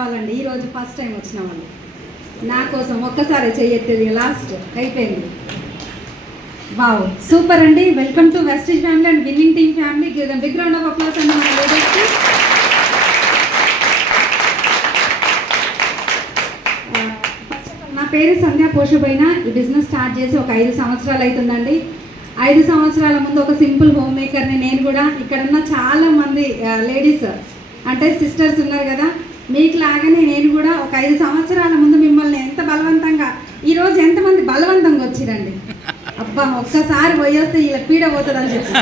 వాళ్ళండి ఈరోజు first time వచ్చిన వాళ్ళు నా కోసం ఒక్కసారి చెయ్యెత్తేది లాస్ట్ అయిపోయింది. వావ్, సూపర్ అండి. Welcome to Vestige family and winning team family. Give them big round of applause అండి మన లేడీస్కి. నా పేరు సంధ్యా పోషబోయిన. ఈ బిజినెస్ స్టార్ట్ చేసి ఒక 5 సంవత్సరాలు అవుతుందండి. 5 సంవత్సరాల ముందు ఒక సింపుల్ హోమ్ మేకర్ని నేను కూడా. ఇక్కడున్న చాలామంది లేడీస్ అంటే సిస్టర్స్ ఉన్నారు కదా, మీకు లాగానే నేను కూడా ఒక 5 సంవత్సరాల ముందు మిమ్మల్ని ఎంత బలవంతంగా, ఈరోజు ఎంతమంది బలవంతంగా వచ్చిరండి. అబ్బా, ఒక్కసారి పోయేస్తే ఇలా పీడ పోతుందని చెప్పి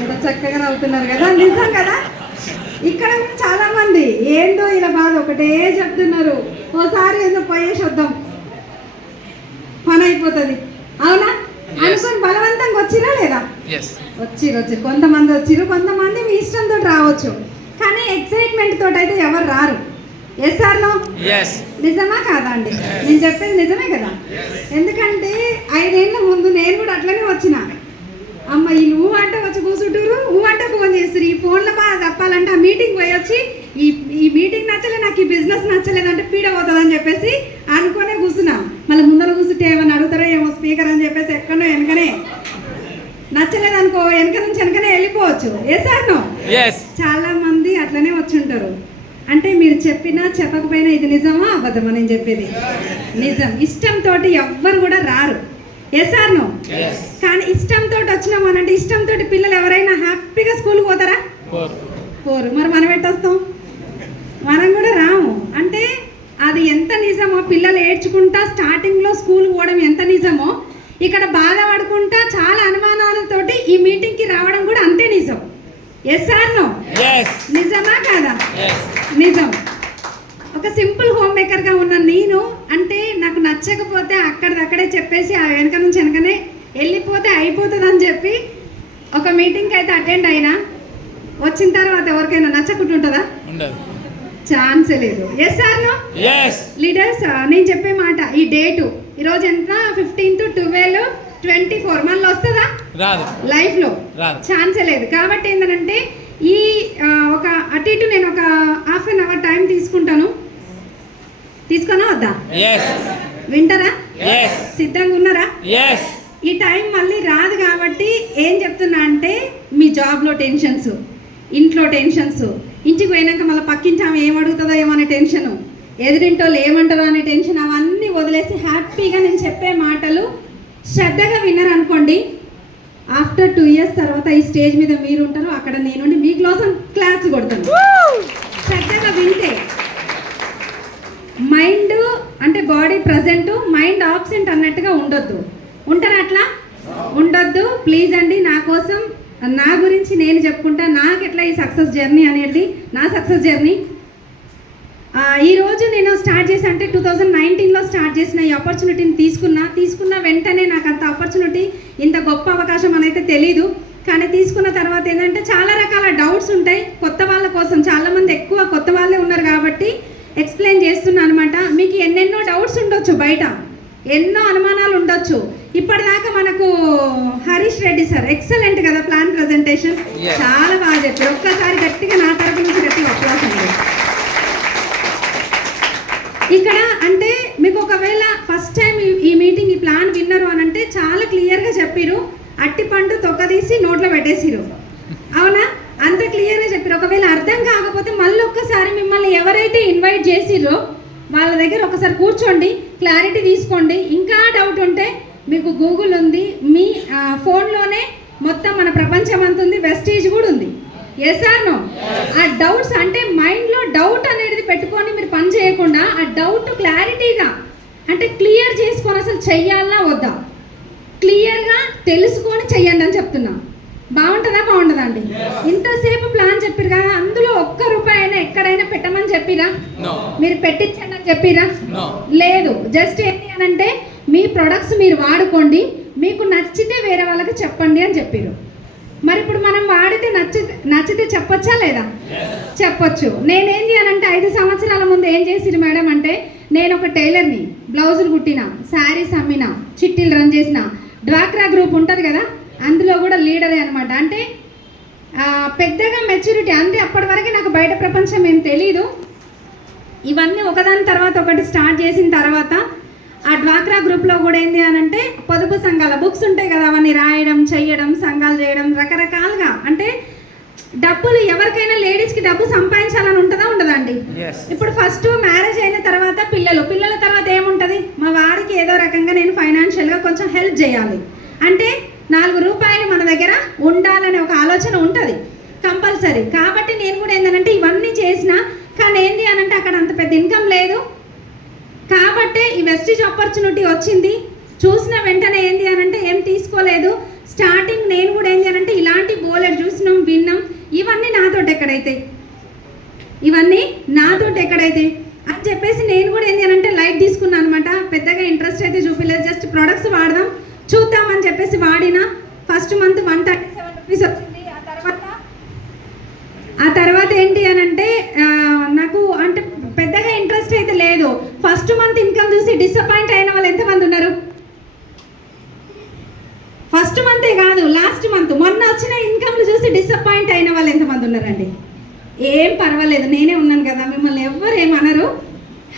ఎంత చక్కగా అవుతున్నారు కదా, నిజం కదా. ఇక్కడ చాలా మంది ఏందో ఇలా బాధ ఒకటే చెప్తున్నారు, ఓసారి ఏదో పోయేసి వద్దాం పని అయిపోతుంది, అవునా అనుకుని బలవంతంగా వచ్చిరా లేదా? వచ్చిరు. కొంతమంది వచ్చిరు, కొంతమంది మీ ఇష్టంతో రావచ్చు, కానీ ఎక్సైట్మెంట్ తోటి అయితే ఎవరు రారు. Yes or no? నిజమా కాదా అండి? నేను చెప్పేది నిజమే కదా. ఎందుకంటే 5 ఏళ్ళ ముందు నేను కూడా అట్లనే వచ్చిన. అమ్మ ఈ నువ్వు అంటే వచ్చి కూర్చుంటారు, నువ్వు అంటే ఫోన్ చేస్తారు, ఈ ఫోన్లో బాగా తప్పాలంటే ఆ మీటింగ్ పోయి వచ్చి ఈ మీటింగ్ నచ్చలేదు, నాకు ఈ బిజినెస్ నచ్చలేదు అంటే పీడ పోతుందని చెప్పేసి అనుకునే కూర్చున్నాం. మళ్ళీ ముందర కూర్చుంటే ఏమన్నా అడుగుతారో ఏమో స్పీకర్ అని చెప్పేసి ఎక్కడో వెనకనే నచ్చలేదు అనుకో వెనక నుంచి వెనకనే వెళ్ళిపోవచ్చు. Yes or no? చాలా మంది అట్లనే వచ్చి ఉంటారు. అంటే మీరు చెప్పినా చెప్పకపోయినా ఇది నిజమా అబద్ధమా? నేను చెప్పేది నిజం. ఇష్టంతో ఎవ్వరు కూడా రారు. Yes or no? కానీ ఇష్టంతో వచ్చినాం అనంటే, ఇష్టంతో పిల్లలు ఎవరైనా హ్యాపీగా స్కూల్కి పోతారా? పోరు. మరి మనం ఎట్టొస్తాం? మనం కూడా రాము. అంటే అది ఎంత నిజమో, పిల్లలు ఏడ్చుకుంటా స్టార్టింగ్లో స్కూల్ పోవడం ఎంత నిజమో, ఇక్కడ బాధపడుకుంటా చాలా అనుమానాలతోటి ఈ మీటింగ్కి రావడం కూడా అంతే నిజం. Yes or no? నిజమా కాదా? నిజం. ఒక సింపుల్ హోమ్ మేకర్గా ఉన్న నేను, అంటే నాకు నచ్చకపోతే అక్కడిదక్కడే చెప్పేసి ఆ వెనక నుంచి వెనకనే వెళ్ళిపోతే అయిపోతుంది అని చెప్పి ఒక మీటింగ్కి అయితే అటెండ్ అయినా, వచ్చిన తర్వాత ఎవరికైనా నచ్చకుంటుంటుందా? ఛాన్సే లేదు. Yes or no? లీడర్స్, నేను చెప్పే మాట, ఈ డేటు ఈరోజు ఎంత? 15/12/24 మళ్ళీ వస్తుందా? లైఫ్లో ఛాన్సే లేదు. కాబట్టి ఏంటంటే ఈ ఒక అటు ఇటు నేను ఒక ½ అన్ అవర్ టైం తీసుకుంటాను. తీసుకున్నా వద్దా? వింటారా? సిద్ధంగా ఉన్నారా? ఈ టైం మళ్ళీ రాదు. కాబట్టి ఏం చెప్తున్నా అంటే, మీ జాబ్లో టెన్షన్స్, ఇంట్లో టెన్షన్స్, ఇంటికి పోయినాక మళ్ళీ పక్కించాము ఏం అడుగుతుందో ఏమనే టెన్షను, ఎదురింటోళ్ళు ఏమంటారో అనే టెన్షన్, అవన్నీ వదిలేసి హ్యాపీగా నేను చెప్పే మాటలు శ్రద్ధగా విన్నారనుకోండి, ఆఫ్టర్ 2 years తర్వాత ఈ స్టేజ్ మీద మీరు ఉంటారు, అక్కడ నేనుండి మీ కోసం క్లాప్స్ కొడతాను. శ్రద్ధగా వింటే మైండ్ అంటే బాడీ ప్రజెంట్, మైండ్ ఆబ్సెంట్ అన్నట్టుగా ఉండొద్దు. ఉంటారా? అట్లా ఉండొద్దు ప్లీజ్ అండి. నా కోసం, నా గురించి నేను చెప్పుకుంటా, నాకు ఎట్లా ఈ సక్సెస్ జర్నీ అనేది నా సక్సెస్ జర్నీ. ఈరోజు నేను స్టార్ట్ చేసి అంటే 2019లో స్టార్ట్ చేసిన ఈ ఆపర్చునిటీని తీసుకున్న వెంటనే నాకు అంత ఆపర్చునిటీ, ఇంత గొప్ప అవకాశం అనైతే తెలీదు. కానీ తీసుకున్న తర్వాత ఏంటంటే చాలా రకాల డౌట్స్ ఉంటాయి కొత్త వాళ్ళ కోసం. చాలామంది ఎక్కువ కొత్త వాళ్ళే ఉన్నారు కాబట్టి ఎక్స్ప్లెయిన్ చేస్తున్నాను అనమాట. మీకు ఎన్నెన్నో డౌట్స్ ఉండొచ్చు, బయట ఎన్నో అనుమానాలు ఉండొచ్చు. ఇప్పటిదాకా మనకు హరీష్ రెడ్డి సార్ ఎక్సలెంట్ కదా ప్లాన్ ప్రజెంటేషన్, చాలా బాగా చెప్పారు. ఒక్కసారి గట్టిగా నా తరపు నుంచి గట్టిగా అప్లాస్ అండి. ఇక్కడ అంటే మీకు ఒకవేళ ఫస్ట్ టైం ఈ మీటింగ్ ఈ ప్లాన్ విన్నరు అని అంటే చాలా క్లియర్గా చెప్పిరు. అట్టి పండు తొక్కదీసి నోట్లో పెట్టేసిరు, అవునా? అంత క్లియర్గా చెప్పారు. ఒకవేళ అర్థం కాకపోతే మళ్ళీ ఒక్కసారి మిమ్మల్ని ఎవరైతే ఇన్వైట్ చేసిర్రో వాళ్ళ దగ్గర ఒకసారి కూర్చోండి, క్లారిటీ తీసుకోండి. ఇంకా డౌట్ ఉంటే మీకు గూగుల్ ఉంది, మీ ఫోన్లోనే మొత్తం మన ప్రపంచం అంత ఉంది, వెస్టీజ్ కూడా ఉంది. Yes or no? ఆ డౌట్స్ అంటే మైండ్లో డౌట్ అనేది పెట్టుకొని మీరు పని చేయకుండా ఆ డౌట్ క్లారిటీగా అంటే క్లియర్ చేసుకొని అసలు చెయ్యాలా వద్దా క్లియర్గా తెలుసుకొని చెయ్యండి అని చెప్తున్నా. బాగుంటుందా? బాగుంటుందా అండి? ఇంతసేపు ప్లాన్ చెప్పారు కదా, అందులో ₹1 అయినా ఎక్కడైనా పెట్టమని చెప్పిరా? మీరు పెట్టించండి అని చెప్పిరా? లేదు. జస్ట్ ఏంటి అని అంటే మీ ప్రొడక్ట్స్ మీరు వాడుకోండి, మీకు నచ్చితే వేరే వాళ్ళకి చెప్పండి అని చెప్పారు. మరి ఇప్పుడు మనం వాడితే నచ్చితే చెప్పొచ్చా లేదా? చెప్పొచ్చు. నేనేం చేయాలంటే 5 సంవత్సరాల ముందు ఏం చేసిరు మేడం అంటే, నేను ఒక టైలర్ని, బ్లౌజులు కుట్టిన, శారీస్ అమ్మిన, చిట్టీలు రన్ చేసిన, డ్వాక్రా గ్రూప్ ఉంటుంది కదా అందులో కూడా లీడరే అనమాట. అంటే పెద్దగా మెచ్యూరిటీ అంటే అప్పటి వరకు నాకు బయట ప్రపంచం ఏం తెలీదు. ఇవన్నీ ఒకదాని తర్వాత ఒకటి స్టార్ట్ చేసిన తర్వాత ఆ డ్వాక్రా గ్రూప్లో కూడా ఏంటి అని అంటే పొదుపు సంఘాల బుక్స్ ఉంటాయి కదా, అవన్నీ రాయడం, చెయ్యడం, సంఘాలు చేయడం, రకరకాలుగా. అంటే డబ్బులు ఎవరికైనా లేడీస్కి డబ్బు సంపాదించాలని ఉంటుందా ఉండదండి? ఇప్పుడు ఫస్ట్ మ్యారేజ్ అయిన తర్వాత పిల్లల తర్వాత ఏముంటుంది, మా వాడికి ఏదో రకంగా నేను ఫైనాన్షియల్గా కొంచెం హెల్ప్ చేయాలి అంటే 4 రూపాయలు మన దగ్గర ఉండాలనే ఒక ఆలోచన ఉంటుంది కంపల్సరీ. కాబట్టి నేను కూడా ఏంటంటే ఇవన్నీ చేసిన, కానీ ఏంటి అని అంటే అక్కడ అంత పెద్ద ఇన్కమ్ లేదు. కాబట్టి ఈ వెస్టేజ్ ఆపర్చునిటీ వచ్చింది, చూసిన వెంటనే ఏంటి అని అంటే ఏం తీసుకోలేదు. స్టార్టింగ్ నేను కూడా ఏంటి అని అంటే ఇలాంటి బోలెడ్ చూసినాం, విన్నాం, ఇవన్నీ నాతోటి ఎక్కడైతే అని చెప్పేసి నేను కూడా ఏంటి అని అంటే లైట్ తీసుకున్నాను అనమాట. పెద్దగా ఇంట్రెస్ట్ అయితే చూపించలేదు, జస్ట్ ప్రొడక్ట్స్ వాడదాం చూద్దామని చెప్పేసి వాడిన. ఫస్ట్ మంత్ 137 రూపీస్ వచ్చింది. ఆ తర్వాత ఏంటి అని అంటే నాకు అంటే పెద్దగా ఇంట్రెస్ట్ అయితే లేదు. ఫస్ట్ మంత్ ఇన్కమ్ చూసి డిసప్పాయింట్ అయిన వాళ్ళు ఎంతమంది ఉన్నారు? ఫస్ట్ మంతే కాదు, లాస్ట్ మంత్ మొన్న వచ్చిన ఇన్కమ్లు చూసి డిసప్పాయింట్ అయిన వాళ్ళు ఎంతమంది ఉన్నారండి? ఏం పర్వాలేదు, నేనే ఉన్నాను కదా, మిమ్మల్ని ఎవ్వరు ఏమనరు,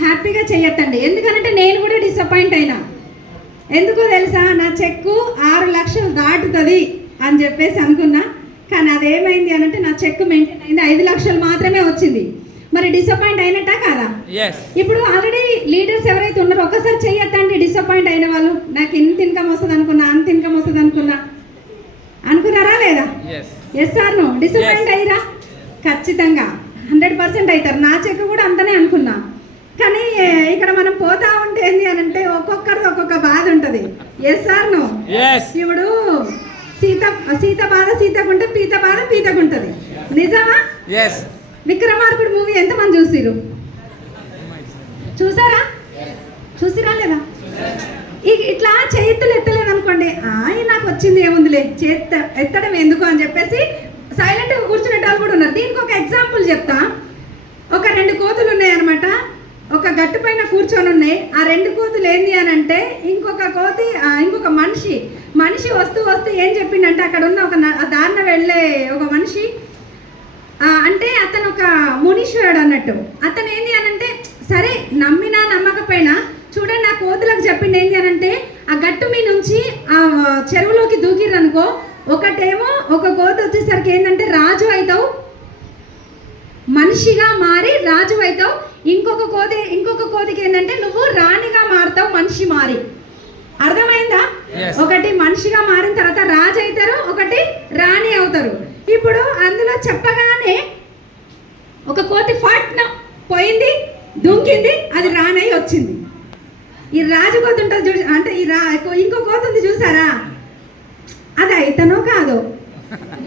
హ్యాపీగా చెయ్యొద్దండి. ఎందుకంటే నేను కూడా డిసప్పాయింట్ అయినా. ఎందుకో తెలుసా, నా చెక్కు 6 లక్షలు దాటుతుంది అని చెప్పేసి అనుకున్నా. కానీ అదేమైంది అని అంటే నా చెక్ మెయింటైన్ అయింది, 5 లక్షలు మాత్రమే వచ్చింది. మరి డిసప్పాయింట్ అయినట్టా కాదా? ఇప్పుడు ఆల్రెడీ లీడర్స్ ఎవరైతే ఉన్నారో ఒకసారి చెయ్యొద్దండి. డిసప్పాయింట్ అయిన వాళ్ళు, నాకు ఇంత ఇన్కమ్ వస్తుంది అనుకున్నా, అంత ఇన్కమ్ వస్తుంది అనుకున్నారా లేదా? Yes or no? డిసప్పాయింట్ అయ్యిరా? ఖచ్చితంగా 100% అవుతారు. నా చెక్ కూడా అంతనే అనుకున్నా. కానీ ఇక్కడ మనం పోతా ఉంటే ఏంటి అని అంటే ఒక్కొక్కరిది ఒక్కొక్క బాధ ఉంటుంది. Yes or no? ఇప్పుడు సీత బాధ సీతకుంటే పీత బాధ పీతకుంటది. నిజమా? విక్రమార్కుడు మూవీ ఎంతమంది చూసిరా లేదా? ఇట్లా చేతులు ఎత్తలేదు అనుకోండి, నాకు వచ్చింది ఏముందిలే, ఎత్తడం ఎందుకు అని చెప్పేసి సైలెంట్గా కూర్చునే వాళ్ళు కూడా ఉన్నారు. దీనికి ఒక ఎగ్జాంపుల్ చెప్తా. ఒక 2 కోతులు ఉన్నాయన్నమాట, ఒక గట్టు పైన కూర్చొని ఉన్నాయి. ఆ 2 కోతులు ఏంది అని అంటే ఇంకొక మనిషి వస్తూ ఏం చెప్పిండంటే అక్కడ ఉన్న ఒక దారిన వెళ్ళే ఒక మనిషి అంటే అతను ఒక మునీశ్వరుడు అన్నట్టు. అతను ఏంది అని అంటే సరే నమ్మినా నమ్మకపోయినా చూడండి, ఆ కోతులకు చెప్పిండు ఏంది అని అంటే ఆ గట్టు మీ నుంచి ఆ చెరువులోకి దూకిర్రనుకో, ఒకటేమో ఒక కోత వచ్చేసరికి ఏంటంటే రాజు అవుతావు, మనిషిగా మారి రాజు అవుతావు. ఇంకొక కోతికి ఏంటంటే నువ్వు రాణిగా మారుతావు, మనిషి మారి. అర్థమైందా? ఒకటి మనిషిగా మారిన తర్వాత రాజు అవుతారు, ఒకటి రాణి అవుతారు. ఇప్పుడు అందులో చెప్పగానే ఒక కోతి ఫాట్న పోయింది, దుంకింది, అది రాణి అయి వచ్చింది. ఈ రాజు కోతి ఉంటుంది అంటే ఇంకో కోతి ఉంది చూసారా, అది అయితనో కాదో,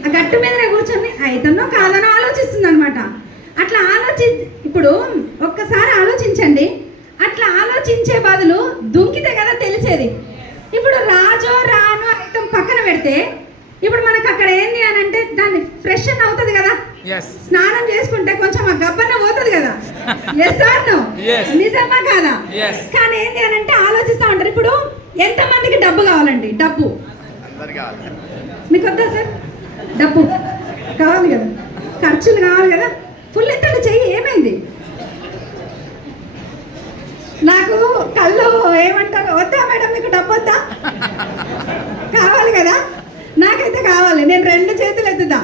ఆ గట్టు మీదనే కూర్చొని అయితనో కాదనో ఆలోచిస్తుంది అనమాట. అట్లా ఇప్పుడు ఒక్కసారి ఆలోచించండి. అట్లా ఆలోచించే బదులు దుంకితే కదా తెలిసేది. ఇప్పుడు రాజో రానో అయితే పక్కన పెడితే ఇప్పుడు మనకు అక్కడ ఏంది అని అంటే దాన్ని ఫ్రెష్ అని అవుతుంది కదా, స్నానం చేసుకుంటే కొంచెం ఆ గబ్బన్న పోతుంది కదా. Yes or no? నిజమా కాదా? కానీ ఏంది అని అంటే ఆలోచిస్తూ ఉంటారు. ఇప్పుడు ఎంతమందికి డబ్బు కావాలండి? డబ్బు మీకు వద్దా సార్? డబ్బు కావాలి కదా, ఖర్చులు కావాలి కదా. ఫుల్ ఎత్తండి చెయ్యి, ఏమైంది? నాకు కళ్ళు ఏమంటారు, వద్దా మేడం మీకు డబ్బు వద్దా? కావాలి కదా, నాకైతే కావాలి. నేను 2 చేతులు ఎత్తుతా.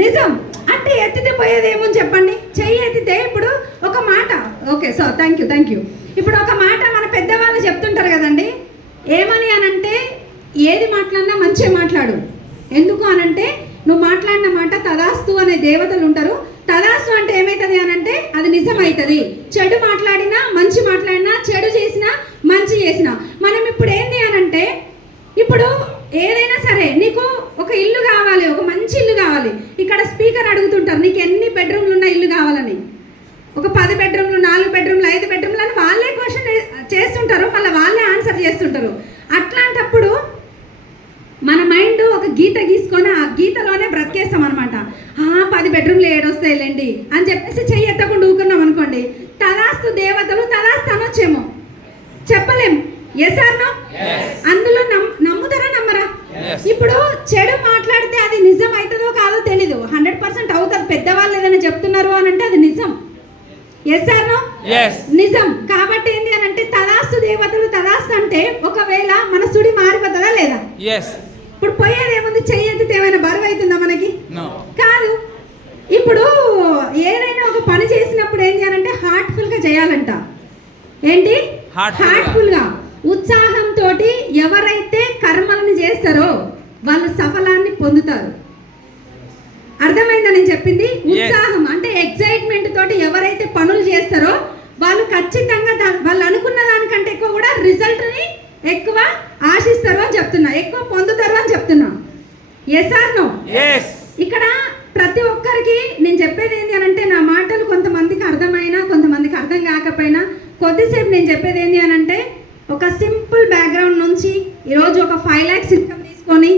నిజం అంటే ఎత్తితే పోయేది ఏమని చెప్పండి, చెయ్యి ఎత్తితే. ఇప్పుడు ఒక మాట, ఓకే సార్, థ్యాంక్ యూ. ఇప్పుడు ఒక మాట మన పెద్దవాళ్ళు చెప్తుంటారు కదండి, ఏమని అనంటే ఏది మాట్లాడినా మంచిగా మాట్లాడు. ఎందుకు అనంటే నువ్వు మాట్లాడిన మాట తదాస్తు అనే దేవతలు ఉంటారు. తదాస్తు అంటే ఏమవుతుంది అనంటే అది నిజం అవుతుంది. చెడు మాట్లాడినా మంచి మాట్లాడినా, చెడు చేసినా మంచి చేసినా. మనం ఇప్పుడు ఏంది అనంటే ఇప్పుడు ఏదైనా సరే నీకు ఒక ఇల్లు కావాలి, ఒక మంచి ఇల్లు కావాలి. ఇక్కడ స్పీకర్ అడుగుతుంటారు నీకు ఎన్ని బెడ్రూమ్లు ఉన్న ఇల్లు కావాలని. ఒక 10 బెడ్రూమ్లు, 4 బెడ్రూమ్లు, 5 బెడ్రూమ్లు అని వాళ్ళే క్వశ్చన్ చేస్తుంటారు, మళ్ళీ వాళ్ళే ఆన్సర్ చేస్తుంటారు. అట్లాంటప్పుడు మన మైండ్ ఒక గీత గీసుకొని ఆ గీతలోనే బ్రతికేస్తాం అనమాట. 10 బెడ్రూమ్లు ఏడొస్తాయిలేండి అని చెప్పేసి చెయ్యి ఎత్తకుండా ఊకున్నాం అనుకోండి, తదాస్తు దేవతలు తదాస్తు అనొచ్చేమో, చెప్పలేము. Yes or no? అందులో నమ్ముతారా నమ్మరా? ఇప్పుడు చెడు మాట్లాడితే అది నిజం అవుతుందో కాదో తెలీదు, 100% అవుతుంది. పెద్దవాళ్ళు ఏదైనా చెప్తున్నారు అని అంటే అది నిజం. Yes or no? నిజం. కాబట్టి ఏంటి అని అంటే తదాస్తు దేవతలు తదాస్తు అంటే ఒకవేళ మన సుడి మారిపోతుందా లేదా? ఇప్పుడు పోయేది ఏముంది, చెయ్యెత్తితే ఏమైనా బరువు అవుతుందా మనకి? కాదు. ఇప్పుడు ఏదైనా ఒక పని చేసినప్పుడు ఏంటి అని అంటే హార్ట్ఫుల్ గా చేయాలంట. ఏంటి? హార్ట్ఫుల్ గా, ఉత్సాహంతో ఎవరైతే కర్మలను చేస్తారో వాళ్ళు సఫలాన్ని పొందుతారు. అర్థమైందా నేను చెప్పింది? ఉత్సాహం అంటే ఎక్సైట్మెంట్ తోటి ఎవరైతే పనులు చేస్తారో వాళ్ళు ఖచ్చితంగా వాళ్ళు అనుకున్న దానికంటే ఎక్కువ కూడా రిజల్ట్ ని ఎక్కువ ఆశిస్తారు అని చెప్తున్నా, ఎక్కువ పొందుతారు అని చెప్తున్నా. Yes or no? ఇక్కడ ప్రతి ఒక్కరికి నేను చెప్పేది ఏంటి అని అంటే నా మాటలు కొంతమందికి అర్థమైనా కొంతమందికి అర్థం కాకపోయినా కొద్దిసేపు నేను చెప్పేది ఏంటి అని అంటే ఒక సింపుల్ బ్యాక్గ్రౌండ్ నుంచి ఈరోజు ఒక 5 lakhs ఇన్కమ్ తీసుకొని,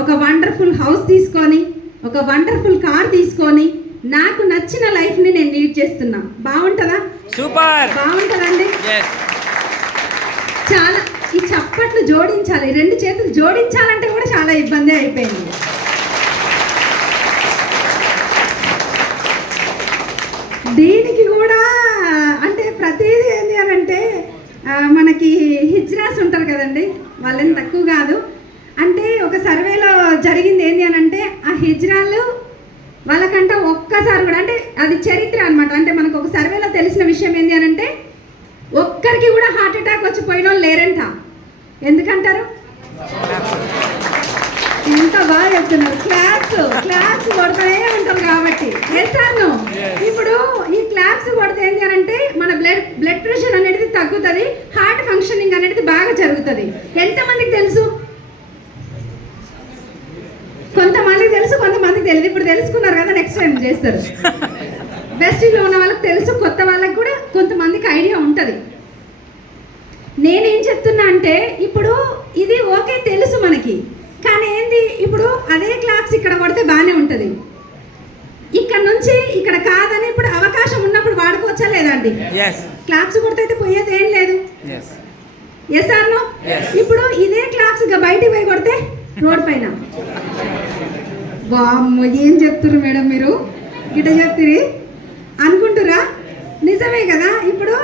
ఒక వండర్ఫుల్ హౌస్ తీసుకొని, ఒక వండర్ఫుల్ కార్ తీసుకొని నాకు నచ్చిన లైఫ్ ని నేను లీడ్ చేస్తున్నా. బాగుంటుందా? సూపర్. బాగుంటుందండి. చాలా ఈ చప్పట్లు జోడించాలి, 2 చేతులు జోడించాలంటే కూడా చాలా ఇబ్బంది అయిపోయింది. దీనికి కూడా అంటే ప్రతిదీ ఏంటి అని అంటే మనకి హిజ్రాస్ ఉంటారు కదండి, వాళ్ళేం తక్కువ కాదు. అంటే ఒక సర్వేలో జరిగింది ఏంటి అని అంటే ఆ హిజ్రాలు వాళ్ళకంటే ఒక్కసారి కూడా అంటే అది చరిత్ర అనమాట. అంటే మనకు ఒక సర్వేలో తెలిసిన విషయం ఏంటి అని అంటే ఒక్కరికి కూడా హార్ట్ అటాక్ వచ్చి పోయిన వాళ్ళు లేరంట. ఎందుకంటారు? ఎంత బాగా చెప్తున్నారు. క్లాప్స్ కొడుతూనే ఉంటారు కాబట్టి. చేస్తాను. ఇప్పుడు ఈ క్లాప్స్ కొడితే ఏంటి అని అంటే మన బ్లడ్ ప్రెషర్ అనేది తగ్గుతుంది, హార్ట్ ఫంక్షనింగ్ అనేది బాగా జరుగుతుంది. ఎంతమందికి తెలుసు? కొంతమందికి తెలుసు, కొంతమందికి తెలియదు. ఇప్పుడు తెలుసుకున్నారు కదా, నెక్స్ట్ టైం చేస్తారు. వెస్టీజ్లో ఉన్న వాళ్ళకి తెలుసు, కొత్త వాళ్ళకి కూడా కొంతమందికి ఐడియా ఉంటుంది. నేనేం చెప్తున్నా అంటే ఇప్పుడు ఇది ఓకే తెలుసు మనకి, కానీ ఏంది ఇప్పుడు అదే క్లాప్స్ ఇక్కడ కొడితే బాగానే ఉంటుంది, ఇక్కడ నుంచి ఇక్కడ కాదని ఇప్పుడు అవకాశం ఉన్నప్పుడు వాడుకోవచ్చా లేదండి? క్లాప్స్ కొడితే అయితే పోయేది ఏం లేదు. Yes or no? ఇప్పుడు ఇదే క్లాప్స్ బయటికి పోయి కొడితే రోడ్ పైన వామ్మో ఏం చెప్తున్నారు మేడం మీరు, గిట్ట చెప్తిరి అనుకుంటురా? నిజమే కదా. ఇప్పుడు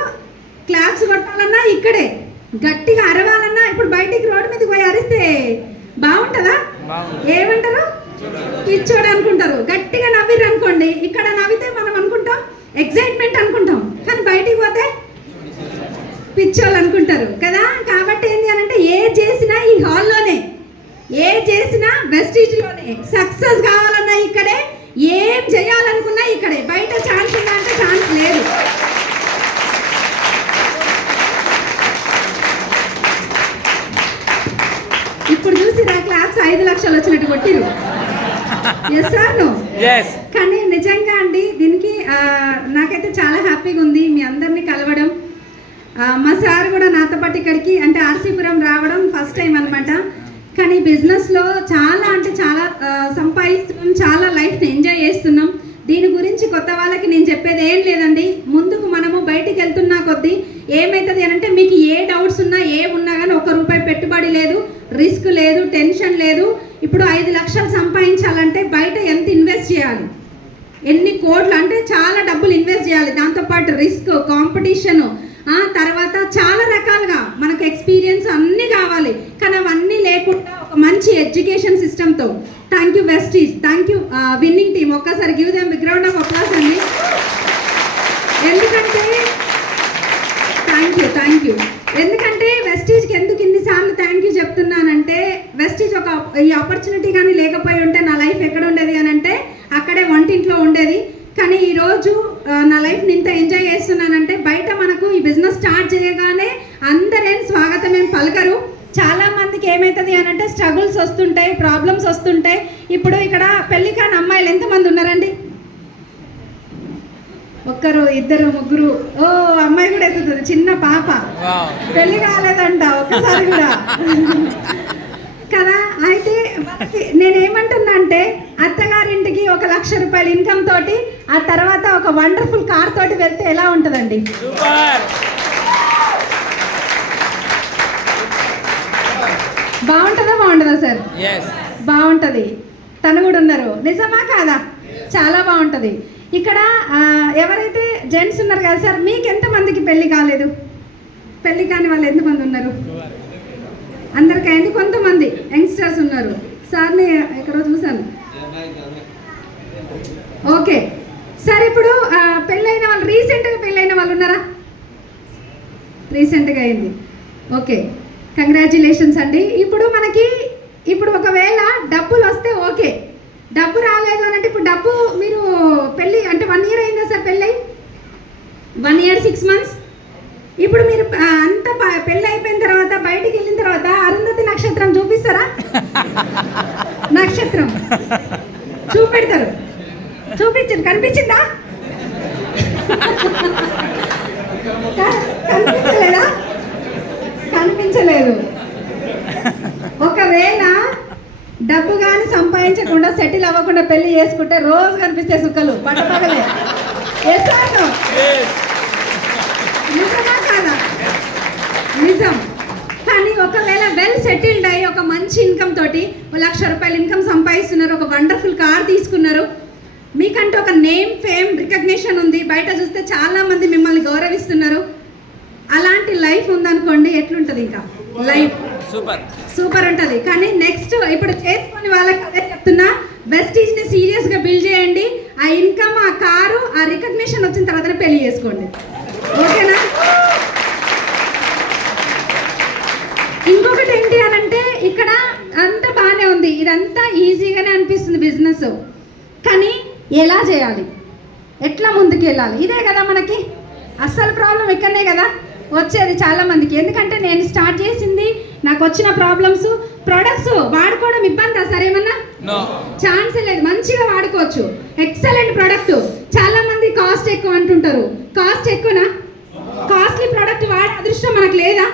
క్లాప్స్ కొట్టాలన్నా ఇక్కడే, గట్టిగా అరవాలన్నా ఇప్పుడు బయటికి రోడ్డు మీదకి పోయి అరిస్తే బాగుంటుందా? ఏమంటారు? పిచ్చోడు అనుకుంటారు. గట్టిగా నవ్విర్రు అనుకోండి, ఇక్కడ నవ్వితే మనం అనుకుంటాం ఎక్సైట్మెంట్ అనుకుంటాం, కానీ బయటికి పోతే పిచ్చోళ్ళు అనుకుంటారు కదా. కాబట్టి ఏంటి అని అంటే ఏ చేసినా ఈ హాల్లోనే, ఏ చేసినా వెస్టీజ్లోనే, సక్సెస్ కావాలన్నా ఇక్కడే, ఏం చేయాలనుకున్నా ఇక్కడే. బయట ఛాన్స్ ఉందా అంటే ఛాన్స్ లేదు. ఇప్పుడు చూసి నా క్లాస్ 5 లక్షలు వచ్చినట్టు కొట్టిరు. Yes or no? కానీ నిజంగా అండి దీనికి నాకైతే చాలా హ్యాపీగా ఉంది మీ అందరినీ కలవడం. మా సార్ కూడా నాతో పాటు ఇక్కడికి అంటే ఆర్సీపురం రావడం ఫస్ట్ టైం అనమాట. కానీ బిజినెస్లో చాలా అంటే చాలా సంపాదిస్తున్నాం, చాలా లైఫ్ని ఎంజాయ్ చేస్తున్నాం. దీని గురించి కొత్త వాళ్ళకి నేను చెప్పేది ఏం లేదండి. ముందుకు మనము బయటికి వెళ్తున్నా కొద్దీ ఏమవుతుంది అని అంటే మీకు ఏ డౌట్స్ ఉన్నా ఏమున్నా కానీ ₹1 పెట్టుబడి లేదు, రిస్క్ లేదు, టెన్షన్ లేదు. ఇప్పుడు 5 లక్షలు సంపాదించాలంటే బయట ఎంత ఇన్వెస్ట్ చేయాలి, ఎన్ని కోట్లు అంటే చాలా డబ్బులు ఇన్వెస్ట్ చేయాలి. దాంతోపాటు రిస్క్, కాంపిటీషను, తర్వాత చాలా రకాలుగా మనకు ఎక్స్పీరియన్స్ అన్నీ కావాలి. కానీ అవన్నీ లేకుండా ఒక మంచి ఎడ్యుకేషన్ సిస్టమ్తో thank you Vestige, thank you winning team. ఒక్కసారి give them big round of applause అండి. ఎందుకంటే థ్యాంక్ యూ ఎందుకంటే వెస్టీజ్కి ఎందుకు ఇన్నిసార్లు థ్యాంక్ యూ చెప్తున్నానంటే వెస్టీజ్ ఈ ఆపర్చునిటీ కానీ లేకపోయి ఉంటే నా లైఫ్ ఎక్కడ ఉండేది అని అంటే అక్కడే వంటింట్లో ఉండేది. కానీ ఈరోజు నా లైఫ్ని ఇంత ఎంజాయ్ చేస్తున్నానంటే బయట మనకు ఈ బిజినెస్ స్టార్ట్ చేయగానే అందరేం స్వాగతం ఏం పలకరు. చాలా మందికి ఏమవుతుంది అని అంటే స్ట్రగుల్స్ వస్తుంటాయి, ప్రాబ్లమ్స్ వస్తుంటాయి. ఇప్పుడు ఇక్కడ పెళ్లి కాని అమ్మాయిలు ఎంతమంది ఉన్నారండి? 1, 2, 3. ఓ అమ్మాయి కూడా ఎత్తుతుంది, చిన్న పాప, పెళ్లి కాలేదంట ఒక్కసారి కూడా కదా. అయితే నేనేమంటున్నా అంటే అత్తగారింటికి ₹1,00,000 ఇన్కమ్ తోటి ఆ తర్వాత ఒక వండర్ఫుల్ కార్ తోటి వెళ్తే ఎలా ఉంటుందండి? బాగుంటుందా సార్? బాగుంటుంది. తను కూడా ఉన్నారు, నిజమా కాదా? చాలా బాగుంటుంది. ఇక్కడ ఎవరైతే జెంట్స్ ఉన్నారు కదా సార్, మీకు ఎంతమందికి పెళ్ళి కాలేదు? పెళ్ళి కాని వాళ్ళు ఎంతమంది ఉన్నారు? అందరికీ అయింది. కొంతమంది యంగ్స్టర్స్ ఉన్నారు. సార్ని ఎక్కడో చూశాను. ఓకే సార్, ఇప్పుడు పెళ్ళైన వాళ్ళు, రీసెంట్గా పెళ్ళైన వాళ్ళు ఉన్నారా? రీసెంట్గా అయింది. ఓకే, కంగ్రాచ్యులేషన్స్ అండి. ఇప్పుడు ఒకవేళ డబ్బులు వస్తే ఓకే, డబ్బు రాలేదు అని అంటే, ఇప్పుడు డబ్బు మీరు పెళ్ళి అంటే 1 year అయిందా సార్ పెళ్ళి? 1 year 6 months. ఇప్పుడు మీరు అంత పెళ్ళి అయిపోయిన తర్వాత బయటికి వెళ్ళిన తర్వాత అరుంధతి నక్షత్రం చూపిస్తారా? నక్షత్రం చూపెడతారు. చూపించండి, కనిపించిందా? కనిపించలేదా? కనిపించలేదు. ఒకవేళ డబ్బు కానీ సంపాదించకుండా సెటిల్ అవ్వకుండా పెళ్లి చేసుకుంటే రోజు కనిపిస్తే సుక్కలు పట్టపగలే. నిజమా కాదా? నిజం. కానీ ఒకవేళ వెల్ సెటిల్డ్ అయ్యి ఒక మంచి ఇన్కమ్ తోటి 1 లక్ష రూపాయలు ఇన్కమ్ సంపాదిస్తున్నారు, ఒక వండర్ఫుల్ కార్ తీసుకున్నారు, మీకంటే ఒక నేమ్, ఫేమ్, రికగ్నిషన్ ఉంది, బయట చూస్తే చాలా మంది మిమ్మల్ని గౌరవిస్తున్నారు, అలాంటి లైఫ్ ఉందనుకోండి, ఎట్లుంటుంది? ఇంకా లైఫ్ సూపర్ ఉంటుంది. కానీ నెక్స్ట్ ఇప్పుడు చేసుకుని వాళ్ళకి అదే చెప్తున్నా, వెస్టీజ్ని సీరియస్గా బిల్డ్ చేయండి. ఆ ఇన్కమ్, ఆ కారు, ఆ రికగ్నిషన్ వచ్చిన తర్వాత పెళ్లి చేసుకోండి. ఓకేనా? ఇంకొకటి ఏంటి అని అంటే, ఇక్కడ అంతా బాగానే ఉంది, ఇదంతా ఈజీగానే అనిపిస్తుంది బిజినెస్, కానీ ఎలా చేయాలి, ఎట్లా ముందుకు వెళ్ళాలి, ఇదే కదా మనకి అస్సలు ప్రాబ్లం. ఇక్కడనే కదా వచ్చేది చాలా మందికి. ఎందుకంటే నేను స్టార్ట్ చేసింది, నాకు వచ్చిన ప్రాబ్లమ్స్, ప్రొడక్ట్స్ వాడుకోవడం ఇబ్బందా సార్? ఏమన్నా ఛాన్స్ లేదు, మంచిగా వాడుకోవచ్చు. Excellent product. చాలా మంది కాస్ట్ ఎక్కువ అంటుంటారు. కాస్ట్ ఎక్కువనా? కాస్ట్లీ ప్రొడక్ట్ వాడే అదృష్టం మనకు లేదా?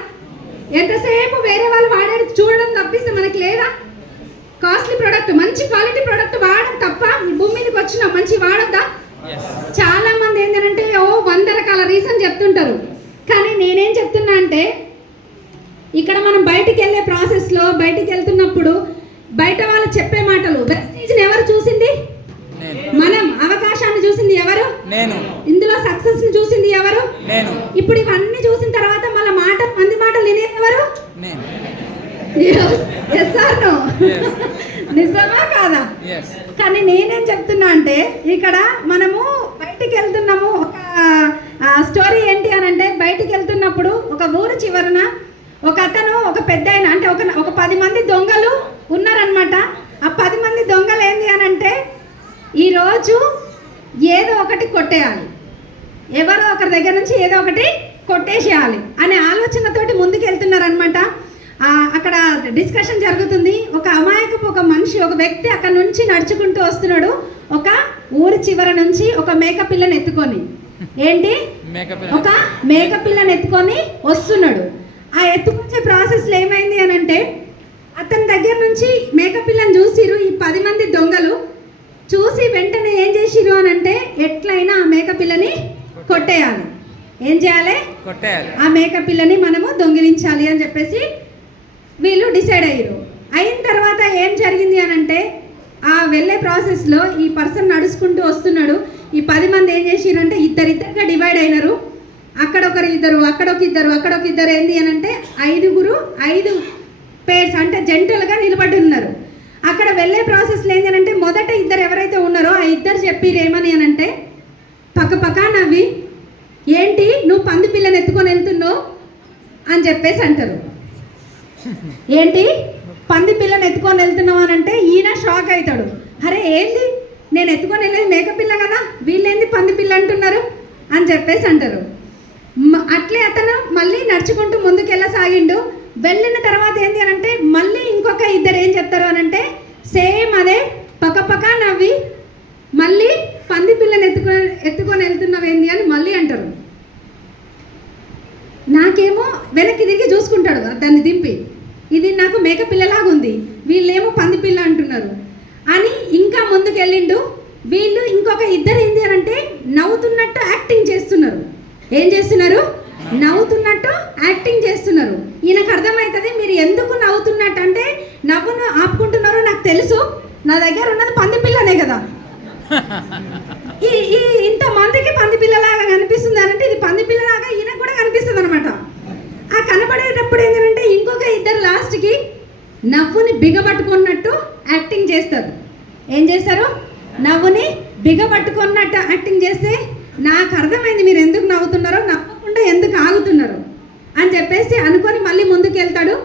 ఎంతసేపు వేరే వాళ్ళు వాడేది చూడడం తప్పిస్తే మనకి లేదా? కాస్ట్లీ ప్రొడక్ట్, మంచి క్వాలిటీ ప్రొడక్ట్ వాడడం తప్ప భూమి మీదకి వచ్చిన మంచి వాడద్దా? చాలా మంది ఏంటంటే 100 రకాల రీజన్ చెప్తుంటారు. కానీ నేనేం చెప్తున్నా అంటే, ఇక్కడ మనం బయటికి వెళ్ళే ప్రాసెస్లో, బయటికి వెళ్తున్నప్పుడు బయట వాళ్ళు చెప్పే మాటలు, వెస్టీజ్ని ఎవరు చూసింది? మనం. అవకాశాన్ని చూసింది ఎవరు? నేను. ఇందులో సక్సెస్ ని చూసింది ఎవరు? నేను. ఇప్పుడు ఇవన్నీ చూసిన తర్వాత మళ్ళీ మంది మాటలు వినేది ఎవరు? నేను. నిజమా కాదా? కానీ నేనేం చెప్తున్నా అంటే, ఇక్కడ మనము బయటికి వెళ్తున్నాము. ఒక స్టోరీ ఏంటి అని అంటే, బయటికి వెళ్తున్నప్పుడు ఒక ఊరు చివరన ఒక అతను, ఒక పెద్ద ఆయన, అంటే ఒక 10 మంది దొంగలు ఉన్నారనమాట. ఆ 10 మంది దొంగలు ఏంటి అని అంటే, ఈరోజు ఏదో ఒకటి కొట్టేయాలి, ఎవరో ఒకరి దగ్గర నుంచి ఏదో ఒకటి కొట్టేసేయాలి అనే ఆలోచనతోటి ముందుకు వెళ్తున్నారనమాట. అక్కడ డిస్కషన్ జరుగుతుంది. ఒక అమాయకపు ఒక మనిషి, ఒక వ్యక్తి అక్కడ నుంచి నడుచుకుంటూ వస్తున్నాడు, ఒక ఊరి చివర నుంచి ఒక మేకపిల్లని ఎత్తుకొని. ఏంటి? ఒక మేకపిల్లని ఎత్తుకొని వస్తున్నాడు. ఆ ఎత్తుకొచ్చే ప్రాసెస్లో ఏమైంది అని అంటే, అతని దగ్గర నుంచి మేకపిల్లని చూసిరు ఈ 10 మంది దొంగలు. చూసి వెంటనే ఏం చేసిరు అని అంటే, ఎట్లయినా ఆ మేకపిల్లని కొట్టేయాలి. ఏం చేయాలి? కొట్టేయాలి. ఆ మేకపిల్లని మనము దొంగిలించాలి అని చెప్పేసి వీళ్ళు డిసైడ్ అయ్యారు. అయిన తర్వాత ఏం జరిగింది అని అంటే, ఆ వెళ్ళే ప్రాసెస్లో ఈ పర్సన్ నడుచుకుంటూ వస్తున్నాడు. ఈ 10 మంది ఏం చేసిరంటే, ఇద్దరిద్దరుగా డివైడ్ అయినారు. అక్కడొకరు ఇద్దరు, అక్కడొక ఇద్దరు ఏంటి అని అంటే 5 పేర్స్, అంటే జంటలుగా నిలబడి ఉన్నారు. అక్కడ వెళ్ళే ప్రాసెస్లో ఏంటంటే, మొదట ఇద్దరు ఎవరైతే ఉన్నారో ఆ ఇద్దరు చెప్పిరు ఏమని అని అంటే, పక్క నవ్వి, ఏంటి నువ్వు పంది పిల్లని ఎత్తుకొని వెళ్తున్నావు అని చెప్పేసి అంటారు. ఏంటి పంది పిల్లని ఎత్తుకొని వెళ్తున్నావు అని అంటే ఈయన షాక్ అవుతాడు. అరే ఏంది, నేను ఎత్తుకొని వెళ్ళేది మేకపిల్ల కదా, వీళ్ళేంది పంది పిల్ల అంటున్నారు అని చెప్పేసి అంటారు. అట్లే అతను మళ్ళీ నడుచుకుంటూ ముందుకు వెళ్ళసాగిండు. వెళ్ళిన తర్వాత ఏంటి అని అంటే, మళ్ళీ ఇంకొక ఇద్దరు ఏం చెప్తారు అని అంటే, సేమ్ అదే పక్క నవ్వి, మళ్ళీ పంది పిల్లని ఎత్తుకొని వెళ్తున్నావు ఏంది అని మళ్ళీ అంటారు. నాకేమో వెనక్కి తిరిగి చూసుకుంటాడు దాన్ని దింపి, ఇది నాకు మేక పిల్లలాగా ఉంది, వీళ్ళేమో పంది పిల్ల అంటున్నారు అని ఇంకా ముందుకు వెళ్ళిండు. వీళ్ళు ఇంకొక ఇద్దరు ఏంటి అని అంటే, నవ్వుతున్నట్టు యాక్టింగ్ చేస్తున్నారు. ఏం చేస్తున్నారు? నవ్వుతున్నట్టు యాక్టింగ్ చేస్తున్నారు. ఈయనకు అర్థమవుతుంది మీరు ఎందుకు నవ్వుతున్నట్టు అంటే, నవ్వును ఆపుకుంటున్నారో నాకు తెలుసు, నా దగ్గర ఉన్నది పంది పిల్లనే కదా, ఈ ఇంతమందికి పంది పిల్లలాగా కనిపి లాస్ట్కి నవ్వుని బిగబట్టుకున్నట్టు యాక్టింగ్ చేస్తారు. ఏం చేస్తారు? నవ్వుని బిగబట్టుకున్నట్టు యాక్టింగ్ చేస్తే నాకు అర్థమైంది మీరు ఎందుకు నవ్వుతున్నారో, నవ్వకుండా ఎందుకు ఆగుతున్నారో అని చెప్పేసి అనుకొని మళ్ళీ ముందుకు వెళ్తాడు.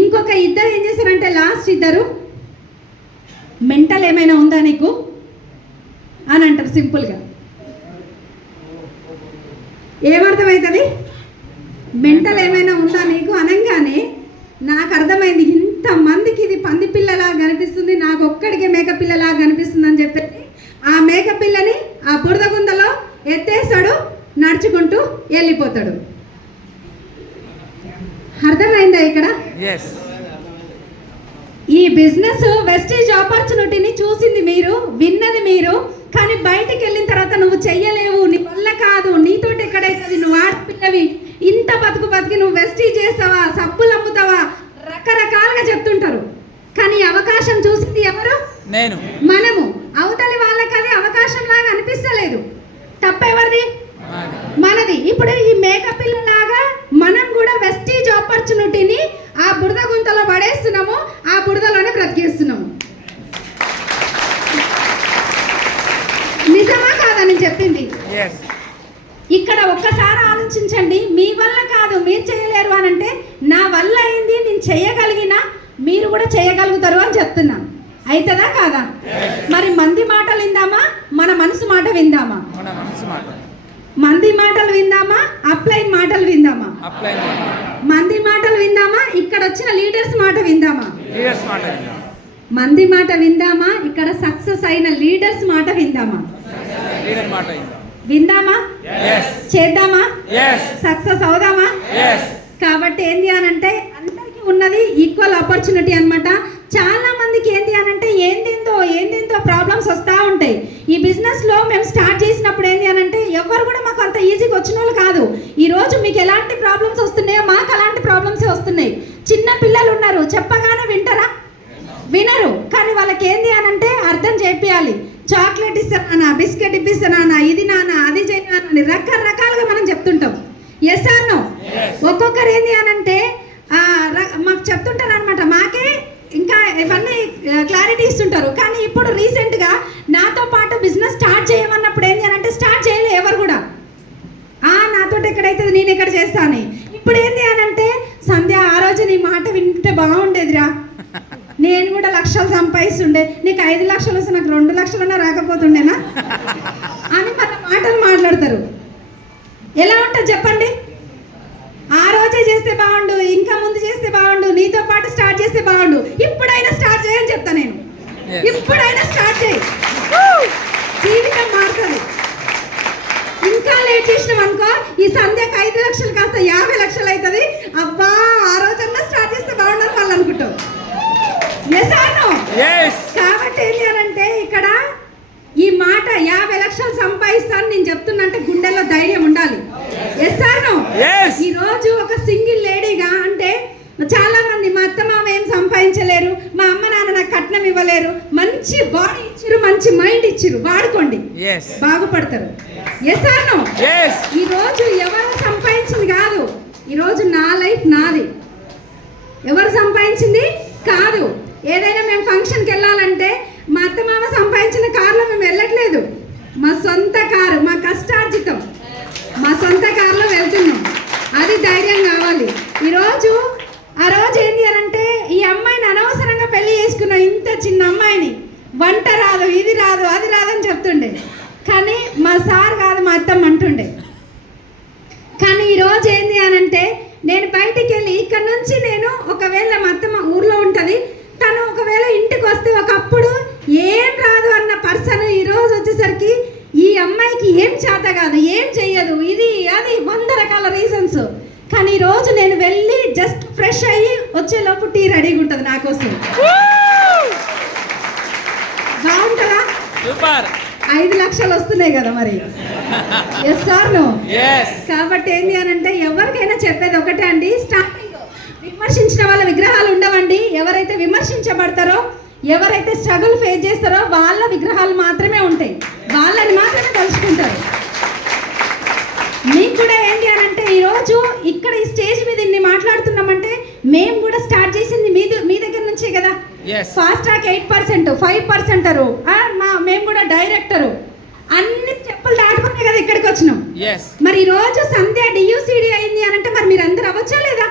ఇంకొక ఇద్దరు ఏం చేశారంటే లాస్ట్ ఇద్దరు మెంటల్ ఏమైనా ఉందా నీకు అని అంటారు సింపుల్గా. ఏమర్థమవుతుంది? మెంటల్ ఏమైనా ఉందా నీకు అనగానే నాకు అర్థమైంది ఇంతమందికి ఇది పంది పిల్లలా కనిపిస్తుంది, నాకు ఒక్కడికే మేకపిల్లలా కనిపిస్తుంది అని చెప్పేసి ఆ మేకపిల్లని ఆ బురద గుందలో ఎత్తేస్తాడు, నడుచుకుంటూ వెళ్ళిపోతాడు. అర్థమైందా ఇక్కడ? ఈ బిజినెస్ వెస్టేజ్ ఆపర్చునిటీని చూసింది మీరు, విన్నది మీరు, కానీ బయటికి వెళ్ళిన తర్వాత నువ్వు చెయ్యలేవు, నీ వల్ల కాదు, నీతోటి ఎక్కడైతుంది, నువ్వు ఆడపిల్లవి, ఇంత బతికి నువ్వు వెస్టేజ్ చేస్తావా, సబ్బులు అమ్ముతావా, రకరకాలుగా చెప్తుంటారు. కానీ అవకాశం చూసింది ఎవరు? నేను, మనము. అవతలి వాళ్ళకి అది అవకాశం లాగా అనిపిస్తలేదు. తప్పెవరిది? మనది. ఇప్పుడు ఈ మేకపిల్ల లాగా మనం కూడా వెస్టేజ్ ఆపర్చునిటీని ఆ బురద గుంతలో పడేస్తున్నాము, ఆ బురదలోనే బ్రతికేస్తున్నాము. నిజమా కాదా నేను చెప్పింది? ఇక్కడ ఒక్కసారి ఆలోచించండి. మీ వల్ల కాదు, మీరు చేయలేరు అని అంటే నా వల్ల అయింది, నేను చేయగలిగినా మీరు కూడా చేయగలుగుతారు అని చెప్తున్నా. అవుతుందా కాదా? మరి మంది మాటలు విందామా, మన మనసు మాట విందామా? మంది మాటలు విందామా, అప్లైన్ మాటలు విందామా? మంది మాటలు విందామా, ఇక్కడ వచ్చిన లీడర్స్ మాట విందామా? మంది మాట విందామా, ఇక్కడ సక్సెస్ అయిన లీడర్స్ మాట విందామా? విందామా? చేద్దామా? సక్సెస్ అవుదామా? కాబట్టి ఏంది అని అంటే అందరికీ ఉన్నది ఈక్వల్ ఆపర్చునిటీ అనమాట. చాలా మందికి ఏంది అని అంటే ఏందేందో ప్రాబ్లమ్స్ వస్తూ ఉంటాయి. ఈ బిజినెస్లో మేము స్టార్ట్ చేసినప్పుడు ఏంది అని అంటే ఎవరు కూడా మాకు అంత ఈజీగా వచ్చిన వాళ్ళు కాదు. ఈరోజు మీకు ఎలాంటి ప్రాబ్లమ్స్ వస్తున్నాయో మాకు అలాంటి ప్రాబ్లమ్సే వస్తున్నాయి. చిన్న పిల్లలు ఉన్నారు, చెప్పగానే వింటారా? వినరు. కానీ వాళ్ళకి ఏంది అని అంటే అర్థం చేపియాలి. చాక్లెట్ ఇస్తానా, బిస్కెట్ ఇప్పిస్తానా, ఇది నాన్న, అది చేయనా అని రకరకాలుగా మనం చెప్తుంటాం. Yes or no? ఒక్కొక్కరు ఏంది అని అంటే మాకు చెప్తుంటారు అనమాట, మాకే ఇంకా ఇవన్నీ క్లారిటీ ఇస్తుంటారు. కానీ ఇప్పుడు రీసెంట్గా నాతో పాటు బిజినెస్ స్టార్ట్ చేయమన్నప్పుడు ఏంటి అని అంటే స్టార్ట్ చేయలే ఎవరు కూడా. నాతో ఎక్కడైతే నేను ఎక్కడ చేస్తాను. ఇప్పుడు ఏంటి అని అంటే సంధ్య ఆ రోజు నీ మాట వింటే బాగుండేదిరా, నేను కూడా లక్షలు సంపాదిస్తుండే, నీకు 5 లక్షలు వస్తే నాకు 2 లక్షలన్నా రాకపోతుండేనా అని మన మాటలు మాట్లాడతారు. ఎలా ఉంటుంది చెప్పండి? ఆ రోజే చేస్తే బాగుండు, ఇంకా ముందు చేస్తే బాగుండు, నీతో పాటు స్టార్ట్ చేస్తే బాగుండు, ఇప్పుడైనా స్టార్ట్ చేయని చెప్తా నేను. ఇప్పుడైనా స్టార్ట్ చేయి, జీవితం మారుతుంది. ఇంకా లేట్ చేసినాం అనుకో ఈ సంధ్యకు 5 లక్షలు కాస్త 50 లక్షలు అవుతుంది. అబ్బా ఆ రోజన్నా స్టార్ట్ చేస్తే బాగుండని వాళ్ళు అనుకుంటాం. కాబట్టి ఏంటి అంటే ఇక్కడ ఈ మాట 50 లక్షలు సంపాదిస్తాను నేను చెప్తున్నా అంటే గుండెల్లో ధైర్యం ఉండాలి. ఈ రోజు ఒక సింగిల్ లేడీగా అంటే చాలా మంది మా అత్త మామ ఏం సంపాదించలేరు, మా అమ్మ నాన్న నాకు కట్నం ఇవ్వలేరు, మంచి బాడీ ఇచ్చిరు, మంచి మైండ్ ఇచ్చిరు, వాడుకోండి, బాగుపడతారు. ఈ రోజు ఎవరు సంపాదించింది కాదు, ఈ రోజు నా లైఫ్ నాది. ఎవరు సంపాదించింది కాదు. ఏదైనా మేము ఫంక్షన్కి వెళ్ళాలంటే మా అత్త మామ సంపాదించిన కారులో మేము వెళ్ళట్లేదు, మా సొంత కారు, మా కష్టార్జితం, మా సొంత కారులో వెళ్తున్నాం. అది ధైర్యం కావాలి. ఈరోజు ఆ రోజు ఏంటి అని అంటే ఈ అమ్మాయిని అనవసరంగా పెళ్లి చేసుకున్న, ఇంత చిన్న అమ్మాయిని, వంట రాదు, ఇది రాదు, అది రాదని చెప్తుండే, కానీ మా సార్ కాదు మా అత్తమ్మ అంటుండే. కానీ ఈరోజు ఏంటి అని అంటే నేను బయటికి వెళ్ళి ఇక్కడ నుంచి నేను ఒకవేళ మా అత్తమ్మ ఊర్లో ఉంటుంది, తను ఒకవేళ ఇంటికి వస్తే ఒకప్పుడు ఏం రాదు అన్న పర్సన్ ఈరోజు వచ్చేసరికి ఈ అమ్మాయికి ఏం చేత కాదు, ఏం చెయ్యదు, ఇది అది 100 రకాల రీజన్స్. కానీ ఈరోజు నేను వెళ్ళి జస్ట్ ఫ్రెష్ అయ్యి వచ్చేలోపు టీ రెడీగా ఉంటుంది నా కోసం. బాగుంటుందా? 5 లక్షలు వస్తున్నాయి కదా మరి. Yes or no? కాబట్టి ఏంటి అని అంటే ఎవరికైనా చెప్పేది ఒకటే అండి, స్టార్టింగ్ విమర్శించిన వాళ్ళ విగ్రహాలు ఉండవండి. ఎవరైతే విమర్శించబడతారో, ఎవరైతే స్ట్రగుల్ ఫేస్ చేస్తారో వాళ్ళ విగ్రహాలు మాత్రమే ఉంటాయి, వాళ్ళని మాత్రమే తలుచుకుంటారు. మీకు కూడా ఏంటి అని అంటే ఈరోజు ఇక్కడ ఈ స్టేజ్ మీద ఇన్ని మాట్లాడుతున్నామంటే మేము కూడా స్టార్ట్ చేసింది మీ దగ్గర నుంచే కదా. ఫాస్ట్ ట్రాక్ 8%, 5% మేము కూడా డైరెక్టరు, అన్ని స్టెప్పులు దాటుకునే కదా ఇక్కడికి వచ్చినాం. మరి ఈ రోజు సంధ్య డియూసిడి అయింది అని అంటే మరి మీరు అందరు అవ్వచ్చా లేదా?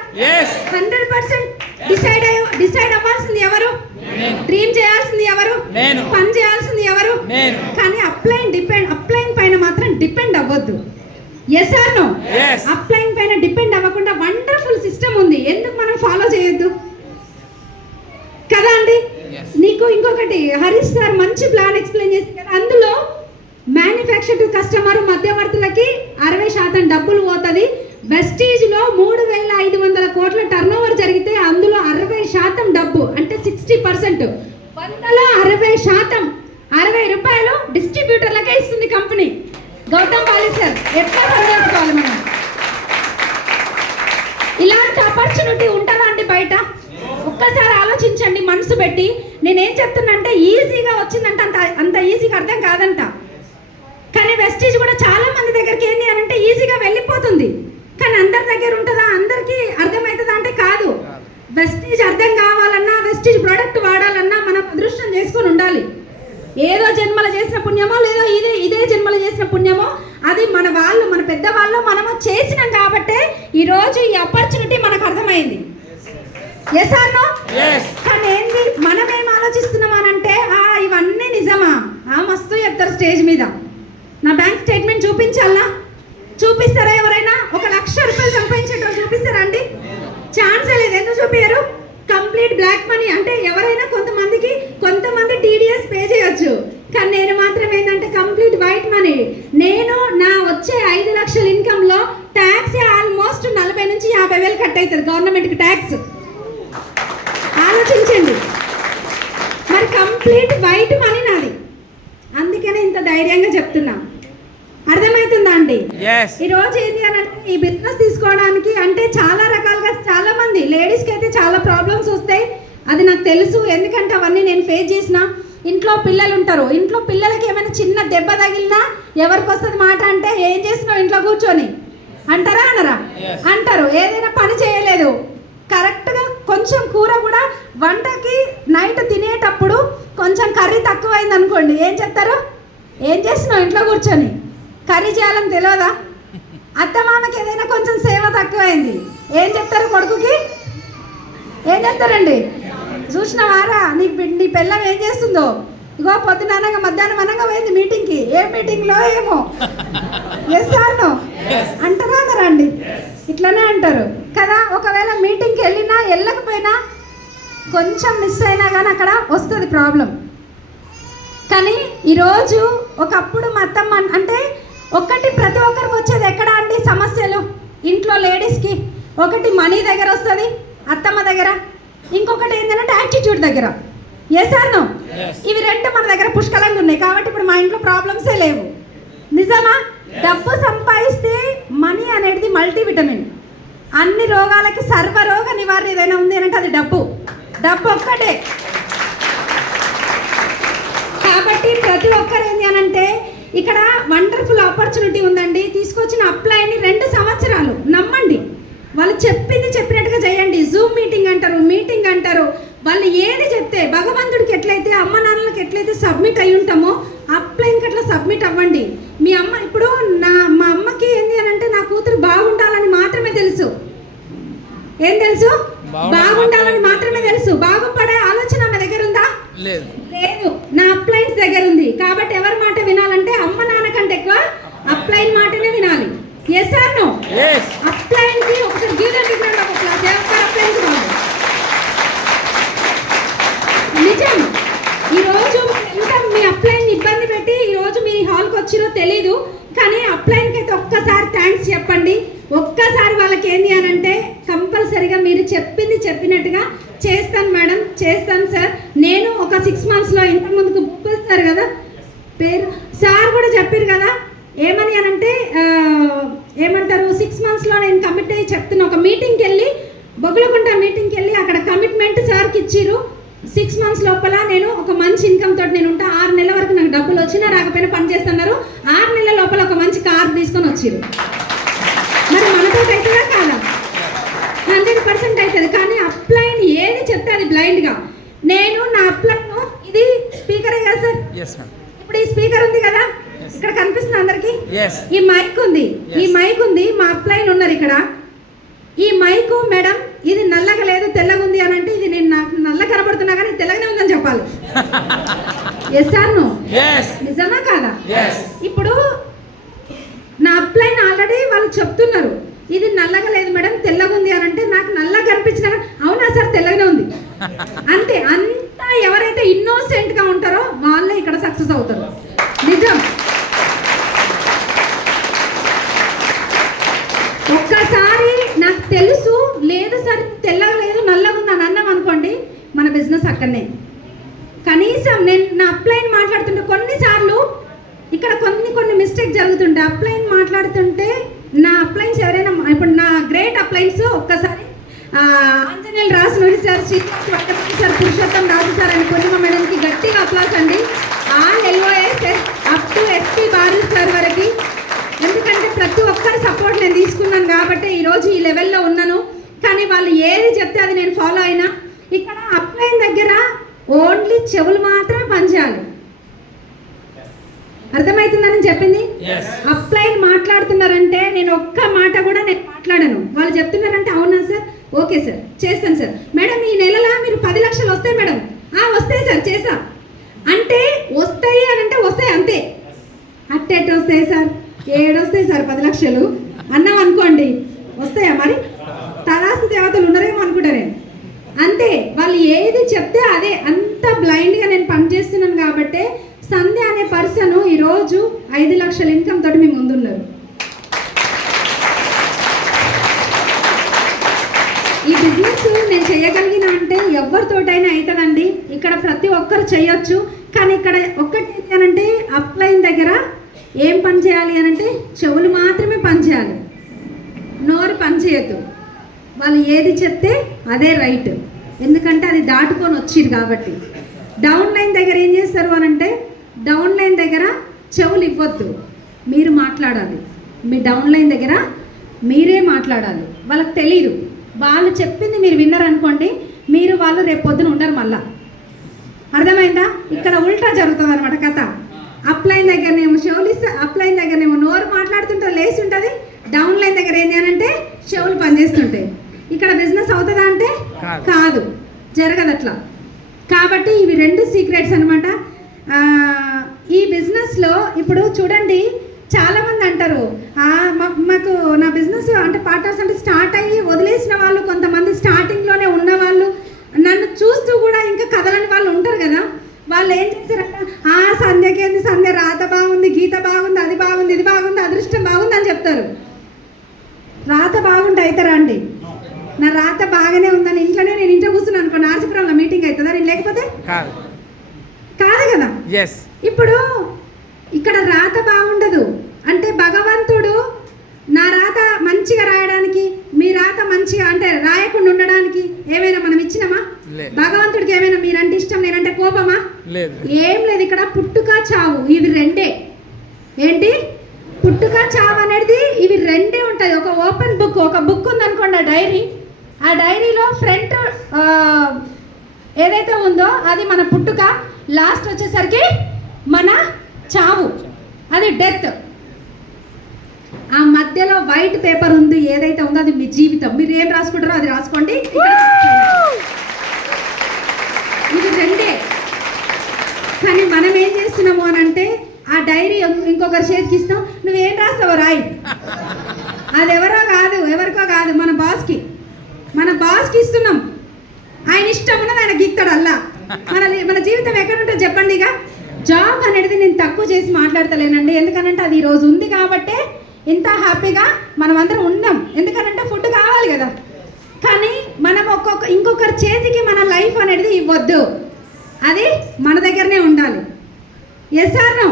100% డిసైడ్ అవ్వాల్సింది ఎవరు? డ్రీమ్ చేయాల్సింది ఎవరు? పని చేయాల్సింది ఎవరు? కానీ అప్లైన్ పైన మాత్రం డిపెండ్ అవ్వద్దు. Yes or no? అప్లైన్ పైన డిపెండ్ అవ్వకుండా వండర్ఫుల్ సిస్టమ్ ఉంది, ఎందుకు మనం ఫాలో చేయొద్దు కదా అండి? నీకు ఇంకొకటి హరీష్ సార్ మంచి ప్లాన్ ఎక్స్ప్లెయిన్ చేశారు కదా, అందులో మ్యానుఫ్యాక్చర్ టు కస్టమర్ మధ్యవర్తులకి 60% డబ్బులు పోతుంది. వెస్టీజ్లో 3,500 కోట్ల టర్న్ ఓవర్ జరిగితే అందులో 60% డబ్బు అంటే 60%, 100లో 60%, 60 రూపాయలు డిస్ట్రిబ్యూటర్లకే ఇస్తుంది కంపెనీ. గౌతమ్ బాలి సార్ ఎట్లా పనిచేసుకోవాలి మనం? ఇలాంటి ఆపర్చునిటీ ఉంటుందా అండి బయట? ఒక్కసారి ఆలోచించండి మనసు పెట్టి. నేనేం చెప్తున్నా అంటే ఈజీగా వచ్చిందంట, అంత ఈజీగా అర్థం కాదంట. కానీ వెస్టీజ్ కూడా చాలా మంది దగ్గరికి ఏంటి అని అంటే ఈజీగా వెళ్ళిపోతుంది, కానీ అందరి దగ్గర ఉంటుందా, అందరికీ అర్థమవుతుందా అంటే కాదు. వెస్టీజ్ అర్థం కావాలన్నా, వెస్టీజ్ ప్రోడక్ట్ వాడాలన్నా మనం అదృష్టం చేసుకొని ఉండాలి. ఏదో జన్మలు చేసిన పుణ్యమో లేదో ఇదే జన్మలు చేసిన పుణ్యమో అది మన పెద్దవాళ్ళు మనము చేసినాం కాబట్టే ఈరోజు ఈ ఆపర్చునిటీ మనకు అర్థమైంది. Yes or no? కానీ ఏంది మనం ఏం ఆలోచిస్తున్నామనంటే ఇవన్నీ నిజమా? మస్తు చెప్తారు స్టేజ్ మీద. నా బ్యాంక్ స్టేట్మెంట్ చూపించాలా? చూపిస్తారా ఎవరైనా? 1,00,000 రూపాయలు సంపాదించేటప్పుడు చూపిస్తారా అండి? ఛాన్సే లేదు. ఎందుకు చూపించారు? Complete black money. అంటే ఎవరైనా కొంతమంది టీడీఎస్ పే చేయొచ్చు, కానీ నేను మాత్రం ఏంటంటే కంప్లీట్ వైట్ మనీ. నేను నా వచ్చే 5 లక్షల ఇన్కమ్లో ట్యాక్స్ ఆల్మోస్ట్ 40 నుంచి 50 వేలు కట్ అవుతుంది గవర్నమెంట్కి ట్యాక్స్. ఆలోచించండి మరి, కంప్లీట్ వైట్ మనీ నాది. అందుకనే ఇంత ధైర్యంగా చెప్తున్నా. అర్థమవుతుందా అండి? ఈ రోజు ఏంటి అని అంటే ఈ బిజినెస్ తీసుకోవడానికి అంటే చాలా రకాలుగా చాలా మంది లేడీస్కి అయితే చాలా ప్రాబ్లమ్స్ వస్తాయి, అది నాకు తెలుసు. ఎందుకంటే అవన్నీ నేను ఫేస్ చేసిన. ఇంట్లో పిల్లలు ఉంటారు, ఇంట్లో పిల్లలకి ఏమైనా చిన్న దెబ్బ తగిలినా ఎవరికి వస్తుంది మాట అంటే ఏం చేసినావు ఇంట్లో కూర్చొని అంటారా అనరా? అంటారు. ఏదైనా పని చేయలేదు కరెక్ట్గా, కొంచెం కూర కూడా వంటకి నైట్ తినేటప్పుడు కొంచెం కర్రీ తక్కువైంది అనుకోండి, ఏం చెప్తారు? ఏం చేసినావు ఇంట్లో కూర్చొని? కర్రీ చేయాలని తెలియదా? అత్తమామకి ఏదైనా కొంచెం సేవ తక్కువైంది, ఏం చెప్తారు కొడుకుకి? ఏం చెప్తారండి? చూసినవారా నీ పిల్లం ఏం చేస్తుందో? ఇగో పొద్దున అనగా మధ్యాహ్నం అనగా పోయింది మీటింగ్కి, ఏ మీటింగ్లో ఏమో. Yes or no? అంటారా అనరండి? ఇట్లనే అంటారు కదా. ఒకవేళ మీటింగ్కి వెళ్ళకపోయినా కొంచెం మిస్ అయినా కానీ అక్కడ వస్తుంది ప్రాబ్లం. కానీ ఈరోజు ఒకప్పుడు మొత్తం అంటే ప్రతి ఒక్కరికి వచ్చేది ఎక్కడ అండి సమస్యలు? ఇంట్లో లేడీస్కి ఒకటి మనీ దగ్గర వస్తుంది, అత్తమ్మ దగ్గర, ఇంకొకటి ఏంటంటే యాటిట్యూడ్ దగ్గర. Yes or no? ఇవి రెండు మన దగ్గర పుష్కలంగా ఉన్నాయి కాబట్టి ఇప్పుడు మా ఇంట్లో ప్రాబ్లమ్సే లేవు. నిజమా? డబ్బు సంపాదిస్తే మనీ అనేది మల్టీవిటమిన్. అన్ని రోగాలకి సర్వరోగ నివారణ ఏదైనా ఉంది అంటే అది డబ్బు ఒక్కటే. కాబట్టి ప్రతి ఒక్కరు ఏంటి అని అంటే ఇక్కడ వండర్ఫుల్ ఆపర్చునిటీ ఉందండి. తీసుకొచ్చిన అప్లైని 2 సంవత్సరాలు నమ్మండి, వాళ్ళు చెప్పినట్టుగా చేయండి. జూమ్ మీటింగ్ అంటారు, వాళ్ళు ఏది చెప్తే భగవంతుడికి ఎట్లయితే అమ్మ నాన్నలకి ఎట్లయితే సబ్మిట్ అయి ఉంటామో అప్లైన్కి అట్లా సబ్మిట్ అవ్వండి. మీ అమ్మ ఇప్పుడు మా అమ్మకి ఏంటి అని అంటే నా కూతురు బాగుండాలని మాత్రమే తెలుసు. ఏం తెలుసు? బాగుండాలని మాత్రమే తెలుసు. బాగుపడే ఆలోచన ఆమె దగ్గర ఉందా? లేదు. నా అప్లైన్స్ దగ్గర ఉంది. కాబట్టి ఎవరి మాట వినాలంటే అమ్మ నాన్న కంటే ఎక్కువ అప్లైన్ మాటనే వినాలి. Yes or no? అప్లైన్ కి ఒకసారి give them big round of applause. ఎవరు అప్లైన్ కి బాగుంది? నిజం. ఈరోజు ఎంత మీ అప్లైన్ ఇబ్బంది పెట్టి ఈరోజు మీ హాల్కి వచ్చిరో తెలీదు, కానీ అప్లైన్కి అయితే ఒక్కసారి థ్యాంక్స్ చెప్పండి. ఒక్కసారి వాళ్ళకి ఏంటి అని అంటే కంపల్సరీగా మీరు చెప్పినట్టుగా చేస్తాను మేడం, చేస్తాను సార్. నేను ఒక 6 monthsలో ఇంతకుముందుకు బుక్ వస్తారు కదా పేరు సార్ కూడా చెప్పారు కదా, ఏమని అని అంటే ఏమంటారు 6 monthsలో నేను కమిట్ అయ్యి చెప్తున్నా. ఒక మీటింగ్కి వెళ్ళి బొగులకుంట మీటింగ్కి వెళ్ళి అక్కడ కమిట్మెంట్ సార్కి ఇచ్చిరు. 6 months లోపల నేను ఒక మంచి ఇన్కమ్ తోటి నేను ఉంటా. 6 నెలల వరకు నాకు డబ్బులు వచ్చినా రాకపోయినా పని చేస్తున్నారు. 6 నెలల లోపల ఒక మంచి కార్ తీసుకొని వచ్చిరు. మరి మనతో అవుతుందా కాదా? 100% 50% అవుతుంది, కానీ అప్లైన్ ఏది చెప్తే అది బ్లైండ్గా. నేను నా అప్లైన్ ఇది స్పీకరే కదా సార్, ఇప్పుడు ఈ స్పీకర్ ఉంది కదా ఇక్కడ కనిపిస్తుంది అందరికి, ఈ మైక్ ఉంది, ఈ మైక్ ఉంది, మా అప్లైన్ ఉన్నారు ఇక్కడ. ఈ మైక్ మేడం ఇది నల్లగా లేదు తెల్లగా ఉంది అని అంటే ఇది నేను నాకు నల్ల కనబడుతున్నా కానీ తెల్లగానే ఉందని చెప్పాలి. ఎస్ సార్ నో, నిజమా కాదా? ఇప్పుడు నా అప్లైన్ ఆల్రెడీ వాళ్ళు చెప్తున్నారు ఇది నల్లగా లేదు మేడం తెల్లగా ఉంది అని అంటే నాకు నల్లగా కనిపించినా అవునా సార్ తెల్లగానే ఉంది అంతే. అంతా ఎవరైతే ఇన్నోసెంట్ గా ఉంటారో వాళ్ళే ఇక్కడ సక్సెస్ అవుతారు. నిజం. ఒక్కసారి నాకు తెలుసు లేదు సార్ తెల్లగా లేదు నల్లగా ఉంది అని అన్నాం అనుకోండి మన బిజినెస్ అక్కడనే. కనీసం నేను నా అప్లైన్ మాట్లాడుతుంటే కొన్నిసార్లు ఇక్కడ కొన్ని మిస్టేక్ జరుగుతుంటే అప్లైన్ మాట్లాడుతుంటే నా అప్లైన్స్ ఎవరైనా ఇప్పుడు నా గ్రేట్ అప్లైన్స్ ఒక్కసారి ఆంజనేయులు రాసునూరి సార్, శ్రీనివాస్ వట్టపల్లి సార్, పురుషోత్తం రాజు సార్ అని పూర్ణిమ మేడంకి గట్టిగా అప్లాస్ అండి. All LOS up to SP Balu sir వరకు. ఎందుకంటే ప్రతి ఒక్కరి సపోర్ట్ నేను తీసుకున్నాను కాబట్టి ఈరోజు ఈ లెవెల్లో ఉన్నాను. కానీ వాళ్ళు ఏది చెప్తే అది నేను ఫాలో అయినా. ఇక్కడ అప్లైన్ దగ్గర ఓన్లీ చెవులు మాత్రమే పనిచేయాలి. అర్థమవుతుందని చెప్పింది. అప్లైన్ మాట్లాడుతున్నారంటే నేను ఒక్క మాట కూడా నేను మాట్లాడను. వాళ్ళు చెప్తున్నారంటే అవునా సార్, ఓకే సార్ చేస్తాను సార్. మేడం ఈ నెలలో మీరు 10 లక్షలు వస్తాయి మేడం, వస్తాయి సార్ చేసా అంటే వస్తాయి అని అంటే వస్తాయి అంతే. అట్టెట్ వస్తాయి సార్, 7 వస్తాయి సార్ 10 లక్షలు అన్నాం అనుకోండి వస్తాయా? మరి తరాసు దేవతలు ఉన్నారేమో అనుకుంటా నేను. అంతే, వాళ్ళు ఏది చెప్తే అదే. అంత బ్లైండ్గా నేను పనిచేస్తున్నాను కాబట్టి సంధ్య అనే పర్సన్ ఈరోజు 5 లక్షల ఇన్కమ్ తోటి మీ ముందున్నారు. ఈ బిజినెస్ నేను చేయగలిగిన అంటే ఎవరితోటైనా అవుతుందండి. ఇక్కడ ప్రతి ఒక్కరు చేయొచ్చు. కానీ ఇక్కడ ఒక్కటి ఏంటంటే అప్లైన్ దగ్గర ఏం పని చేయాలి అని అంటే చెవులు మాత్రమే పని చేయాలి, నోరు పని చేయొద్దు. వాళ్ళు ఏది చెప్తే అదే రైట్, ఎందుకంటే అది దాటుకొని వచ్చింది కాబట్టి. డౌన్ లైన్ దగ్గర ఏం చేస్తారు అని అంటే డౌన్ లైన్ దగ్గర చెవులు ఇవ్వద్దు, మీరు మాట్లాడాలి. మీ డౌన్ లైన్ దగ్గర మీరే మాట్లాడాలి. వాళ్ళకి తెలియదు, వాళ్ళు చెప్పింది మీరు విన్నారనుకోండి మీరు వాళ్ళు రేపు పొద్దున ఉండరు మళ్ళా. అర్థమైందా? ఇక్కడ ఉల్టా జరుగుతుంది అనమాట కథ. అప్లైన్ దగ్గరనేమో చెవులు ఇస్తే అప్లైన్ దగ్గరనేమో నోరు మాట్లాడుతుంటే లేచి ఉంటుంది, డౌన్ లైన్ దగ్గర ఏంటి అని అంటే చెవులు పనిచేస్తుంటాయి. ఇక్కడ బిజినెస్ అవుతుందా అంటే కాదు, జరగదు అట్లా. కాబట్టి ఇవి 2 సీక్రెట్స్ అనమాట. ఈ బిజినెస్లో ఇప్పుడు చూడండి చాలామంది అంటారు మాకు నా బిజినెస్ అంటే పార్ట్నర్స్ అంటే స్టార్ట్ అయ్యి వదిలేసిన వాళ్ళు, కొంతమంది స్టార్టింగ్లోనే ఉన్న వాళ్ళు, నన్ను చూస్తూ కూడా ఇంకా కదలని వాళ్ళు ఉంటారు కదా. వాళ్ళు ఏం చేశారంటే సంధ్యకి ఏంది, సంధ్య రాత బాగుంది, గీత బాగుంది, అది బాగుంది, ఇది బాగుంది, అదృష్టం బాగుంది అని చెప్తారు. రాత బాగుంటే అవుతారా అండి? నా రాత బాగానే ఉందని ఇంట్లోనే నేను ఇంట్లో కూర్చున్నాను అనుకో, నార్సిపురంలో మీటింగ్ అవుతుందా? నేను లేకపోతే కాదు కదా. ఇప్పుడు ఇక్కడ రాత బాగుండదు అంటే భగవంతుడు నా రాత మంచిగా రాయడానికి, మీ రాత మంచిగా అంటే రాయకుండా ఉండడానికి ఏమైనా మనం ఇచ్చినామా? భగవంతుడికి ఏమైనా మీరంటే ఇష్టం, నేనంటే కోపమా? ఏం లేదు. ఇక్కడ పుట్టుక చావు ఇవి 2. ఏంటి? పుట్టుక చావు అనేది ఇవి 2 ఉంటాయి. ఒక ఓపెన్ బుక్, ఒక బుక్ ఉందనుకోండి, డైరీ. ఆ డైరీలో ఫ్రంట్ ఏదైతే ఉందో అది మన పుట్టుక, లాస్ట్ వచ్చేసరికి మన చావు, అది డెత్. ఆ మధ్యలో వైట్ పేపర్ ఉంది ఏదైతే ఉందో అది మీ జీవితం. మీరు ఏం రాసుకుంటారో అది రాసుకోండి. ఇది 2. కానీ మనం ఏం చేస్తున్నాము అని అంటే ఆ డైరీ ఇంకొకరి చేతికి ఇస్తాం, నువ్వేం రాస్తావో రాయి. అది ఎవరికో కాదు, మన బాస్కి ఇస్తున్నాం. ఆయన ఇష్టం ఉన్నది ఆయన గీక్తాడు అల్లా. మన జీవితం ఎక్కడ ఉంటుంది చెప్పండి. ఇక జాబ్ అనేది నేను తక్కువ చేసి మాట్లాడతలేనండి, ఎందుకనంటే అది ఈరోజు ఉంది కాబట్టే ఇంత హ్యాపీగా మనం అందరం ఉన్నాం. ఎందుకనంటే ఫుడ్ కావాలి కదా. కానీ మనం ఇంకొకరి చేతికి మన లైఫ్ అనేది ఇవ్వద్దు, అది మన దగ్గరనే ఉండాలి. Yes or no?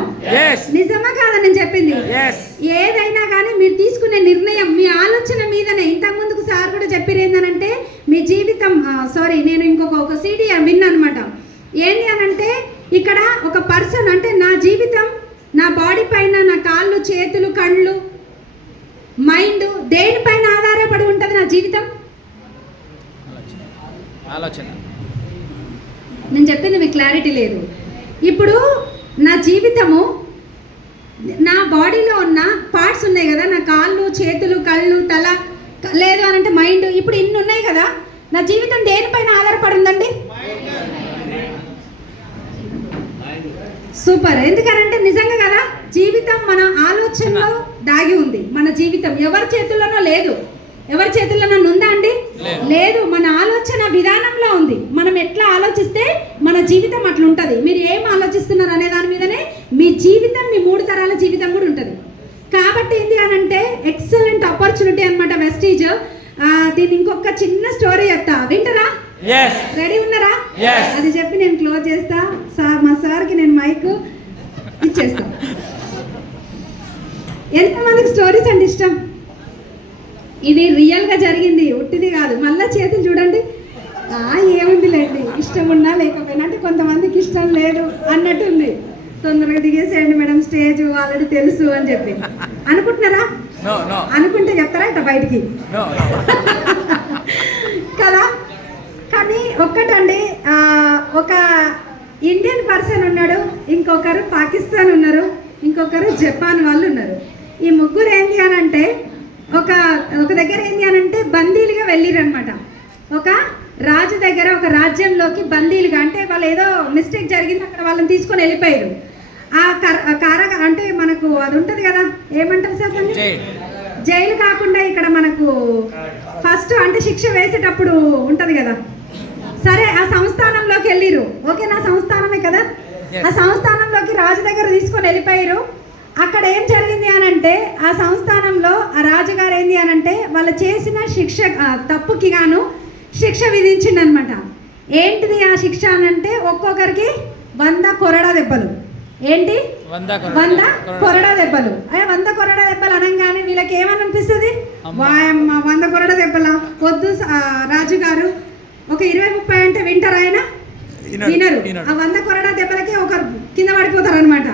నిజమా కాదా నేను చెప్పింది? ఏదైనా కానీ మీరు తీసుకునే నిర్ణయం మీ ఆలోచన మీదనే. ఇంతకు ముందుకు సార్ కూడా చెప్పారు ఏంటంటే మీ జీవితం నేను ఇంకొక CD విన్నా అనమాట. ఏంటి అనంటే ఇక్కడ ఒక పర్సన్ అంటే నా జీవితం, నా బాడీ పైన, నా కాళ్ళు, చేతులు, కళ్ళు, మైండ్ దేనిపైన ఆధారపడి ఉంటుంది నా జీవితం? ఆలోచన. నేను చెప్పింది మీకు క్లారిటీ లేదు. ఇప్పుడు నా జీవితము, నా బాడీలో ఉన్న పార్ట్స్ ఉన్నాయి కదా, నా కాళ్ళు, చేతులు, కళ్ళు, తల, లేదు అని అంటే మైండ్, ఇప్పుడు ఇన్ని ఉన్నాయి కదా, నా జీవితం దేనిపైన ఆధారపడి ఉందండి? సూపర్. ఎందుకనంటే నిజంగా కదా, జీవితం మన ఆలోచనలో దాగి ఉంది. మన జీవితం ఎవరి చేతుల్లోనో లేదు. ఎవరి చేతుల్లోనో ఉందా అండి? లేదు. మన ఆలోచన విధానంలో ఉంది. మనం ఎట్లా ఆలోచిస్తే మన జీవితం అట్లా ఉంటుంది. మీరు ఏం ఆలోచిస్తున్నారు అనే దాని మీదనే మీ జీవితం, మీ 3 తరాల జీవితం కూడా ఉంటుంది. కాబట్టి ఏంటి అని అంటే ఎక్సలెంట్ ఆపర్చునిటీ అనమాట వెస్టీజ్. దీన్ని ఇంకొక చిన్న స్టోరీ చెప్తా, వింటారా? రెడీ ఉన్నారా? అది చెప్పి నేను క్లోజ్ చేస్తా. మా సార్కి నేను మైక్ ఇచ్చేస్తా. ఎంతమందికి స్టోరీస్ అంటే ఇష్టం? ఇది రియల్గా జరిగింది, ఉట్టిది కాదు. మళ్ళీ చేతులు చూడండి. ఏముంది లేండి, ఇష్టం ఉన్నా లేకపోయినా, అంటే కొంతమందికి ఇష్టం లేదు అన్నట్టు ఉంది. తొందరగా దిగేసేయండి మేడం, స్టేజ్ ఆల్రెడీ తెలుసు అని చెప్పి అనుకుంటున్నారా? అనుకుంటే చెప్తారా ఇట్లా బయటికి కదా. కానీ ఒక్కటండి, ఒక ఇండియన్ పర్సన్ ఉన్నాడు, ఇంకొకరు పాకిస్తాన్ ఉన్నారు, ఇంకొకరు జపాన్ వాళ్ళు ఉన్నారు. ఈ ముగ్గురు ఏంటి అని అంటే ఒక దగ్గర ఏంటి అని అంటే బందీలుగా వెళ్ళిరనమాట. ఒక రాజు దగ్గర, ఒక రాజ్యంలోకి బందీలుగా, అంటే వాళ్ళు ఏదో మిస్టేక్ జరిగింది, అక్కడ వాళ్ళని తీసుకొని వెళ్ళిపోయారు. ఆ కారగా అంటే మనకు అది ఉంటుంది కదా, ఏమంటారు సార్ దాన్ని? జైలు కాకుండా ఇక్కడ మనకు ఫస్ట్ అంటే శిక్ష వేసేటప్పుడు ఉంటుంది కదా. సరే, ఆ సంస్థానంలోకి వెళ్ళిరు. ఓకేనా, సంస్థానమే కదా. ఆ సంస్థానంలోకి రాజు దగ్గర తీసుకొని వెళ్ళిపోయారు. అక్కడ ఏం జరిగింది అని అంటే ఆ సంస్థానంలో ఆ రాజుగారు ఏంది అని అంటే వాళ్ళు చేసిన శిక్ష తప్పుకి గాను శిక్ష విధించిందనమాట. ఏంటిది ఆ శిక్ష అని అంటే ఒక్కొక్కరికి 100 కొరడా దెబ్బలు. ఏంటి? 100 కొరడా దెబ్బలు. 100 కొరడా దెబ్బలు అనగానే వీళ్ళకి ఏమని అనిపిస్తుంది? వాయమ్మ, 100 కొరడా దెబ్బల వద్దు రాజుగారు, ఒక 20-30 అంటే వింటారు ఆయన? వినరు. ఆ 100 కొరడా దెబ్బలకి ఒకరు కింద పడిపోతారు అనమాట.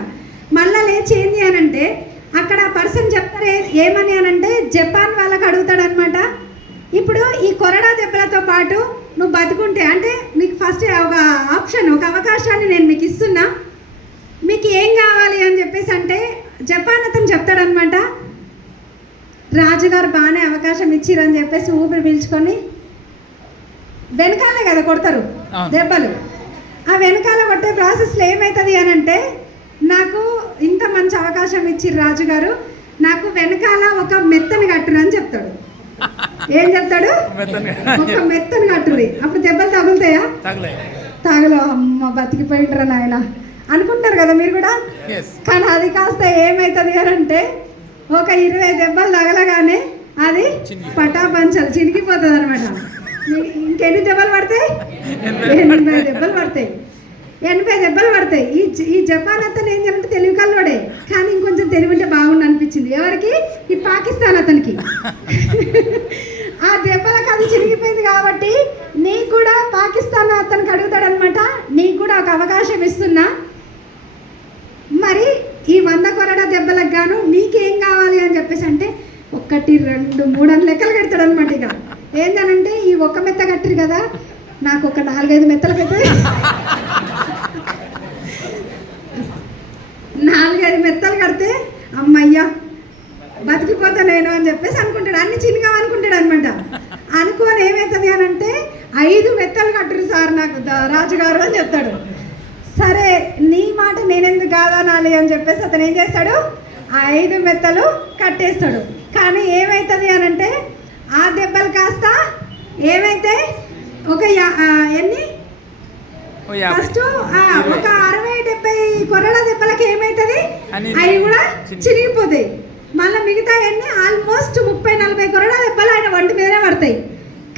మళ్ళీ లేచి ఏంది అని అంటే అక్కడ పర్సన్ చెప్తారు ఏమని అని అంటే జపాన్ వాళ్ళకి అడుగుతాడు అనమాట. ఇప్పుడు ఈ కొరడా దెబ్బలతో పాటు నువ్వు బతుకుంటే అంటే నీకు ఫస్ట్ ఒక ఆప్షన్, ఒక అవకాశాన్ని నేను మీకు ఇస్తున్నా, మీకు ఏం కావాలి అని చెప్పేసి అంటే జపాన్ అతను చెప్తాడనమాట. రాజుగారు బాగానే అవకాశం ఇచ్చిరని చెప్పేసి ఊపిరి పీల్చుకొని, వెనకాలే కదా కొడతారు దెబ్బలు, ఆ వెనకాల కొట్టే ప్రాసెస్లో ఏమవుతుంది అని అంటే నాకు ఇంత మంచి అవకాశం ఇచ్చిర్రు రాజుగారు, నాకు వెనకాల ఒక మెత్తని కట్టురు అని చెప్తాడు. ఏం చెప్తాడు? ఒక మెత్తని కట్టురి. అప్పుడు దెబ్బలు తగులుతాయా? తగలో. అమ్మ, బతికిపోయిండ్రా నాయన అనుకుంటారు కదా మీరు కూడా. కానీ అది కాస్త ఏమవుతుంది అని అంటే ఒక 20 దెబ్బలు తగలగానే అది పటాపంచలు చినిగిపోతుంది అనమాట. ఇంకెన్ని దెబ్బలు పడతాయి? 80 దెబ్బలు పడతాయి. 80 దెబ్బలు పడతాయి. ఈ జపాన్ అతను ఏం చేయాలంటే తెలివి కల్లోడే, కానీ ఇంకొంచెం తెలివి ఉంటే బాగుండు అనిపించింది. ఎవరికి? ఈ పాకిస్తాన్ అతనికి. ఆ దెబ్బలకు అది చిరిగిపోయింది కాబట్టి నీకు కూడా పాకిస్తాన్ అతనికి అడుగుతాడనమాట, నీకు కూడా ఒక అవకాశం ఇస్తున్నా, మరి ఈ 100 కొరడా దెబ్బలకు గాను నీకేం కావాలి అని చెప్పేసి అంటే 1, 2, 3 అని లెక్కలు కడతాడు అనమాట. ఇక ఏంటనంటే ఈ ఒక్క మెత్త కట్టిరు కదా, నాకు ఒక 4-5 మెత్తలు పెడతాయి, 4-5 మెత్తలు కడితే అమ్మయ్యా బతికిపోతా నేను అని చెప్పేసి అనుకుంటాడు. అన్ని చిన్నగా అనుకుంటాడు అనమాట. అనుకోని ఏమవుతుంది అని అంటే 5 మెత్తలు కట్టరు సార్ నాకు రాజుగారు అని చెప్తాడు. సరే, నీ మాట నేనెందుకు కాదనాలి అని చెప్పేసి అతను ఏం చేస్తాడు? 5 మెత్తలు కట్టేస్తాడు. కానీ ఏమవుతుంది అని అంటే ఆ దెబ్బలు కాస్త ఏమైతే ఒక ఎన్ని ఫస్ట్ ఒక 60-70 కొరడా దెబ్బలకి ఏమవుతుంది? అవి కూడా చిరిగిపోతాయి. మళ్ళీ మిగతా ఎన్ని ఆల్మోస్ట్ 30-40 కొరడా దెబ్బలు ఆయన ఒంటి మీదనే పడతాయి.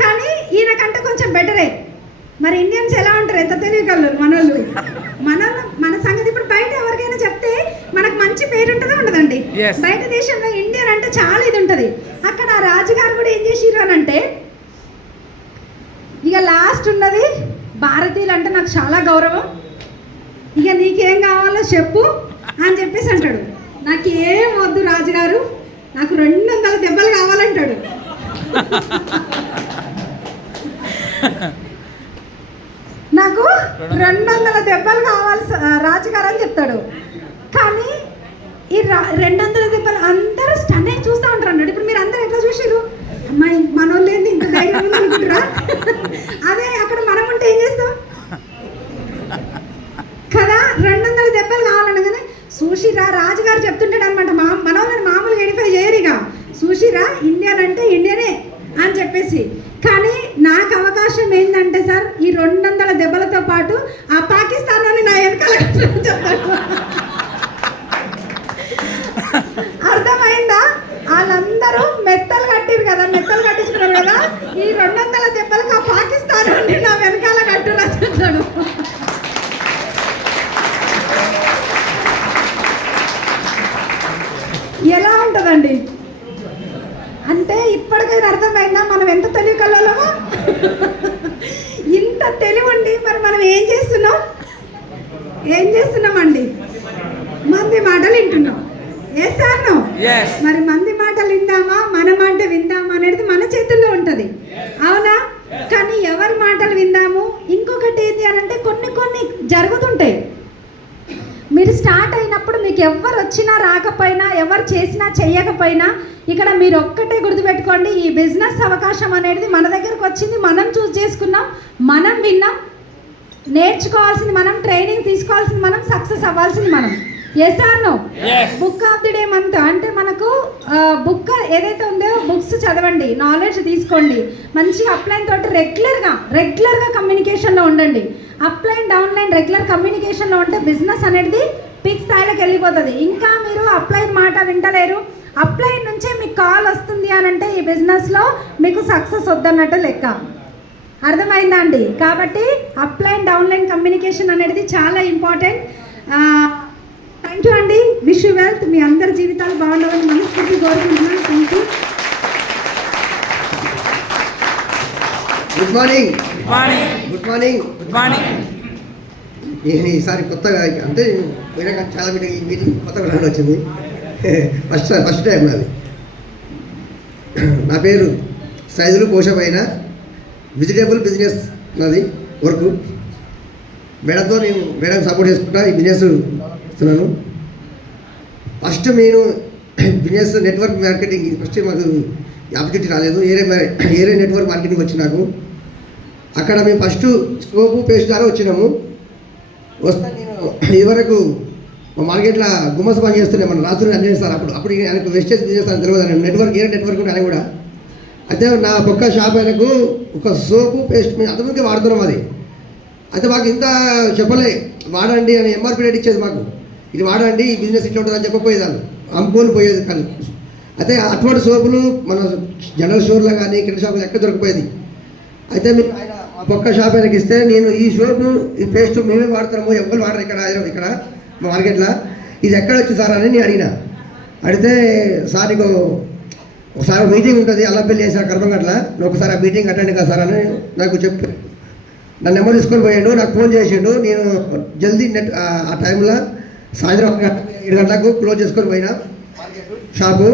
కానీ ఈయనకంటే కొంచెం బెటరే. మరి ఇండియన్స్ ఎలా ఉంటారు? ఎంత తెలియగలరు మనోళ్ళు. మన సంగతి ఇప్పుడు బయట ఎవరికైనా చెప్తే మనకు మంచి పేరు ఉంటుందో ఉండదండి. బయట దేశంలో ఇండియన్ అంటే చాలా ఇది ఉంటుంది. అక్కడ రాజుగారు కూడా ఏం చేసిర్రు అని అంటే ఇక లాస్ట్ ఉన్నది భారతీయులు అంటే నాకు చాలా గౌరవం, ఇక నీకేం కావాలో చెప్పు అని చెప్పేసి అంటాడు. నాకు ఏం వద్దు రాజుగారు, నాకు 200 దెబ్బలు కావాలంటాడు. 200 దెబ్బలు కావాలి రాజుగారు అని చెప్తాడు. కానీ ఈ 200 దెబ్బలు అందరూ స్టన్ అయి చూస్తూ ఉంటారు అన్నాడు. ఇప్పుడు మీరు అందరూ ఎట్లా చూసారు? అమ్మాయి మనోళ్ళు ఏంది ఇంత ధైర్యం అనుకుంటారా? అదే అక్కడ మనం ఉంటే ఏం చేస్తాం కదా. 200 దెబ్బలు కావాలనగానే సుషిరా రాజుగారు చెప్తుంటాడు అనమాట. మనోళ్ళని మామూలుగా ఎడిఫై చేయరుగా. సుషిరా ఇండియన్ అంటే ఇండియనే అని చెప్పేసి. కానీ నాకు అవకాశం ఏంటంటే సార్, ఈ 200 దెబ్బలతో పాటు ఆ పాకిస్తాన్ అని నా వెనకాల చెప్తాడు. అర్థమైందా? వాళ్ళందరూ మెత్తలు కట్టిరు కదా, మెత్తలు కట్టించుకున్నారు కదా. ఈ 200 దెబ్బలకు ఆ పాకిస్తాన్ అని నా వెనకాల కట్టురా చెప్తాడు. ఎలా ఉంటుందండి అంటే ఇప్పటికైనా అర్థమైందా మనం ఎంత తెలివి కలవాలమో? ఇంత తెలివి ఉండి మరి మనం ఏం చేస్తున్నామండి? మంది మాటలు వింటున్నాం. ఏసాను మరి మంది మాటలు విందామా, మన మాట విందామా అనేది మన చేతుల్లో ఉంటుంది, అవునా? కానీ ఎవరి మాటలు విందాము? ఇంకొకటి ఏంటి అని అంటే కొన్ని జరుగుతుంటాయి. మీరు స్టార్ట్ అయినప్పుడు మీకు ఎవరు వచ్చినా రాకపోయినా, ఎవరు చేసినా చెయ్యకపోయినా, ఇక్కడ మీరు ఒక్కటే గుర్తుపెట్టుకోండి, ఈ బిజినెస్ అవకాశం అనేది మన దగ్గరకు వచ్చింది, మనం చూస్ చేసుకున్నాం, మనం విన్నాం. నేర్చుకోవాల్సింది మనం, ట్రైనింగ్ తీసుకోవాల్సింది మనం, సక్సెస్ అవ్వాల్సింది మనం. Yes or no? Book of the day month అంటే మనకు బుక్ ఏదైతే ఉందో బుక్స్ చదవండి, నాలెడ్జ్ తీసుకోండి, మంచిగా అప్లైన్ తోటి రెగ్యులర్గా కమ్యూనికేషన్లో ఉండండి. అప్లైన్ డౌన్లైన్ రెగ్యులర్ కమ్యూనికేషన్లో ఉంటే బిజినెస్ అనేది పీక్ స్థాయిలోకి వెళ్ళిపోతుంది. ఇంకా మీరు అప్లైన్ మాట వింటలేరు, అప్లైన్ నుంచే మీకు కాల్ వస్తుంది అని అంటే ఈ బిజినెస్లో మీకు సక్సెస్ వద్దన్నట్టు లెక్క. అర్థమైందా అండి? కాబట్టి అప్లైన్ డౌన్లైన్ కమ్యూనికేషన్ అనేది చాలా ఇంపార్టెంట్. థ్యాంక్ యూ అండి. Wish you wealth. మీ అందరి జీవితాలు బాగుండాలని మనస్ఫూర్తి కోరుకుంటున్నాను. Thank you. Good morning. నేను ఈసారి కొత్తగా అంటే పోయినా చాలా మీటింగ్ కొత్తగా రావడం వచ్చింది. ఫస్ట్ టైం నాది. నా పేరు సైదులు పోషమైన వెజిటేబుల్ బిజినెస్ నాది వర్క్. మేడంతో నేను సపోర్ట్ చేసుకుంటా ఈ బిజినెస్ ఇస్తున్నాను. ఫస్ట్ నేను బిజినెస్ నెట్వర్క్ మార్కెటింగ్ ఫస్ట్ మాకు ఆపర్చునిటీ రాలేదు. ఏరే నెట్వర్క్ మార్కెటింగ్ వచ్చి నాకు అక్కడ మేము ఫస్ట్ సోపు పేస్ట్ ద్వారా వచ్చినాము. వస్తే నేను ఇదివరకు మా మార్కెట్లో గుమ్మస పని చేస్తున్నాయి, మన రాత్రులు అన్నీ చేస్తారు. అప్పుడు ఆయనకు వెస్టేజ్ బిజినెస్ అని తెలియదు. నెట్వర్క్ ఏరే నెట్వర్క్ ఆయన కూడా. అయితే నా పక్క షాప్ ఆయనకు ఒక సోపు పేస్ట్ మేము అంతమందికి వాడుతున్నాం. అది అయితే మాకు ఇంత చెప్పలే, వాడండి అని ఎంఆర్పీ రేట్ ఇచ్చేది మాకు. ఇది వాడండి, ఈ బిజినెస్ ఇట్లా ఉంటుంది అని చెప్పపోయేది, వాళ్ళు అమ్ముకొని పోయేది. కానీ అయితే అటువంటి సోపులు మన జనరల్ స్టోర్లో కానీ కింద షాపులో ఎక్కడ దొరికిపోయేది. అయితే మీరు ఆయన ఆ పక్క షాప్ ఆయనకి ఇస్తే, నేను ఈ సోపు ఈ పేస్ట్ మేమే వాడుతున్నాము, ఎవరు వాడరు ఇక్కడ మా మార్కెట్లో, ఇది ఎక్కడ వచ్చి సార్ అని నేను అడిగితే, సార్ నీకు ఒకసారి మీటింగ్ ఉంటుంది అల్లంపల్లి చేసిన కర్మంగట్ల, నువ్వు ఒకసారి ఆ మీటింగ్ అటెండ్ కదా సార్ అని నాకు చెప్పి నా నెంబర్ తీసుకొని పోయాడు. నాకు ఫోన్ చేసాడు. నేను జల్దీ ఆ టైంలో సాయంత్రం 7 గంటలకు క్లోజ్ చేసుకొని పోయినా షాపు.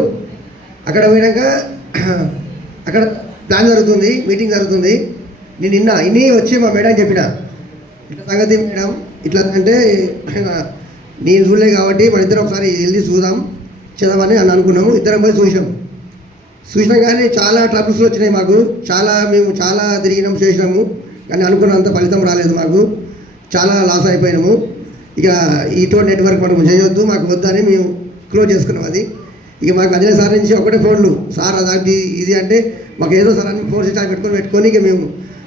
అక్కడ పోయినాక అక్కడ ప్లాన్ జరుగుతుంది, మీటింగ్ జరుగుతుంది. నేను ఇన్ని వచ్చి మా మేడం చెప్పిన, ఇట్లా సంగతి మేడం ఇట్లా అంటే నేను చూడలేదు కాబట్టి మన ఇద్దరం ఒకసారి వెళ్ళి చేద్దామని అనుకున్నాము. ఇద్దరం పోయి చూసినాం కానీ చాలా ట్రబుల్స్ వచ్చినాయి మాకు. మేము చాలా తిరిగినాము, చేసినాము, కానీ అనుకున్నంత ఫలితం రాలేదు. మాకు చాలా లాస్ అయిపోయినాము. ఇక ఈటో నెట్వర్క్ మనకు చేయొద్దు, మాకు వద్దని మేము క్లోజ్ చేసుకున్నాం. అది ఇక మాకు అదే సార్ నుంచి ఒకటే ఫోన్లు, సార్ అదాంటి ఇది అంటే మాకు ఏదో సార్ అని ఫోన్ స్టాక్ పెట్టుకొని ఇక మేము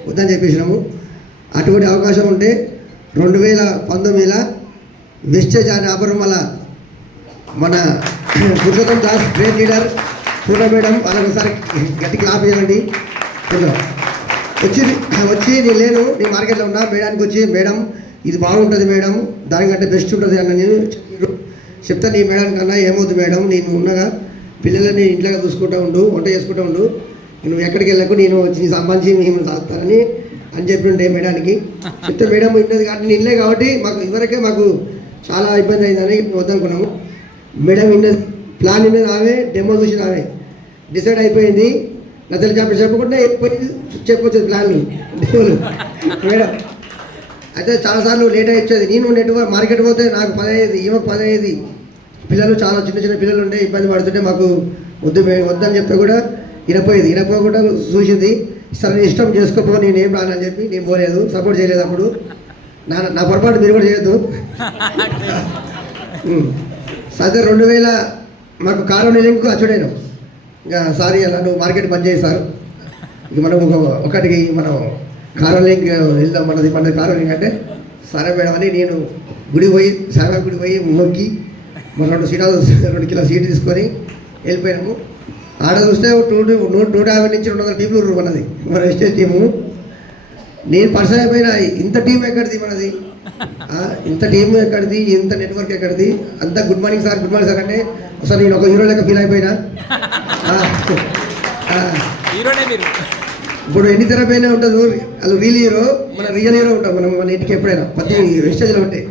వద్దని చెప్పేసినాము. అటువంటి అవకాశం ఉంటే 2019లో వెస్టేజ్ అనే ఆపరం వల్ల మన పురుషోత్తం దాస్ ట్రేడ్ లీడర్ పూర్ణ మేడం వాళ్ళకి ఒకసారి గట్టి క్లాప్ చేయండి. వచ్చి నేను లేను, నీ మార్కెట్లో ఉన్నా, మేడానికి వచ్చి మేడం ఇది బాగుంటుంది మేడం, దానికంటే బెస్ట్ ఉంటుంది అన్న నేను చెప్తా. నీ మేడం కన్నా ఏమవుతుంది మేడం, నేను ఉన్నగా పిల్లలని ఇంట్లో చూసుకుంటూ ఉండు, వంట చేసుకుంటూ ఉండు, నువ్వు ఎక్కడికి వెళ్ళకు, నేను వచ్చి సంబంధించి మేము సాగుతానని చెప్పి ఉండే మేడానికి చెప్తే, మేడం ఇన్నది కాబట్టి నేను ఇల్లే కాబట్టి మాకు ఇదివరకే మాకు చాలా ఇబ్బంది అయిందని వద్దనుకున్నాము. మేడం ఇన్నది ప్లాన్ ఇన్నది ఆమె, డెమో చూసిన ఆమె డిసైడ్ అయిపోయింది. నా చెప్పకుండా చెప్పొచ్చు ప్లాన్లు డెమోలు. అయితే చాలాసార్లు లేట్ అయ్యేది. నేను నెట్వర్క్ మార్కెట్ పోతే నాకు 10 అయ్యేది, ఈమెకు 10 అయ్యేది. పిల్లలు చాలా చిన్న చిన్న పిల్లలు ఉంటే ఇబ్బంది పడుతుంటే మాకు వద్దని చెప్తే కూడా వినపోకుండా చూసింది. సరే ఇష్టం చేసుకోపో, నేనేం రానని చెప్పి నేను పోలేదు, సపోర్ట్ చేయలేదు. అప్పుడు నా పొరపాటు మీరు కూడా చేయొద్దు. సరే 2000 మాకు కారం లింక్ అచ్చుడైనా ఇంకా సారీ అలా నువ్వు మార్కెట్ బంద్ చేయి సార్, ఇక మనం ఒకటికి మనం కారం లింక్ వెళ్దాం, మన కారం లింక్ అంటే సరే మేడం అని నేను సాయిబాబా గుడి పోయి మొక్కి మన 2 కిలో సీట్ తీసుకొని వెళ్ళిపోయాము. ఆడ చూస్తే 150 నుంచి 200 టీంలు మనది, మన ఎస్టేట్ టీము. నేను పర్సన్ అయిపోయినా ఇంత టీం ఎక్కడిది మనది, ఇంత టీం ఎక్కడిది, ఇంత నెట్వర్క్ ఎక్కడిది. అంతా గుడ్ మార్నింగ్ సార్ అంటే ఒకసారి నేను ఒక హీరో లెక్క ఫీల్ అయిపోయినా. ఇప్పుడు ఎన్ని తెరపైన ఉంటుంది వాళ్ళు రియల్ హీరో, మన రియల్ హీరో ఉంటాం మనం మన ఇంటికి ఎప్పుడైనా ప్రతి వెస్టేజ్లో ఉంటాయి.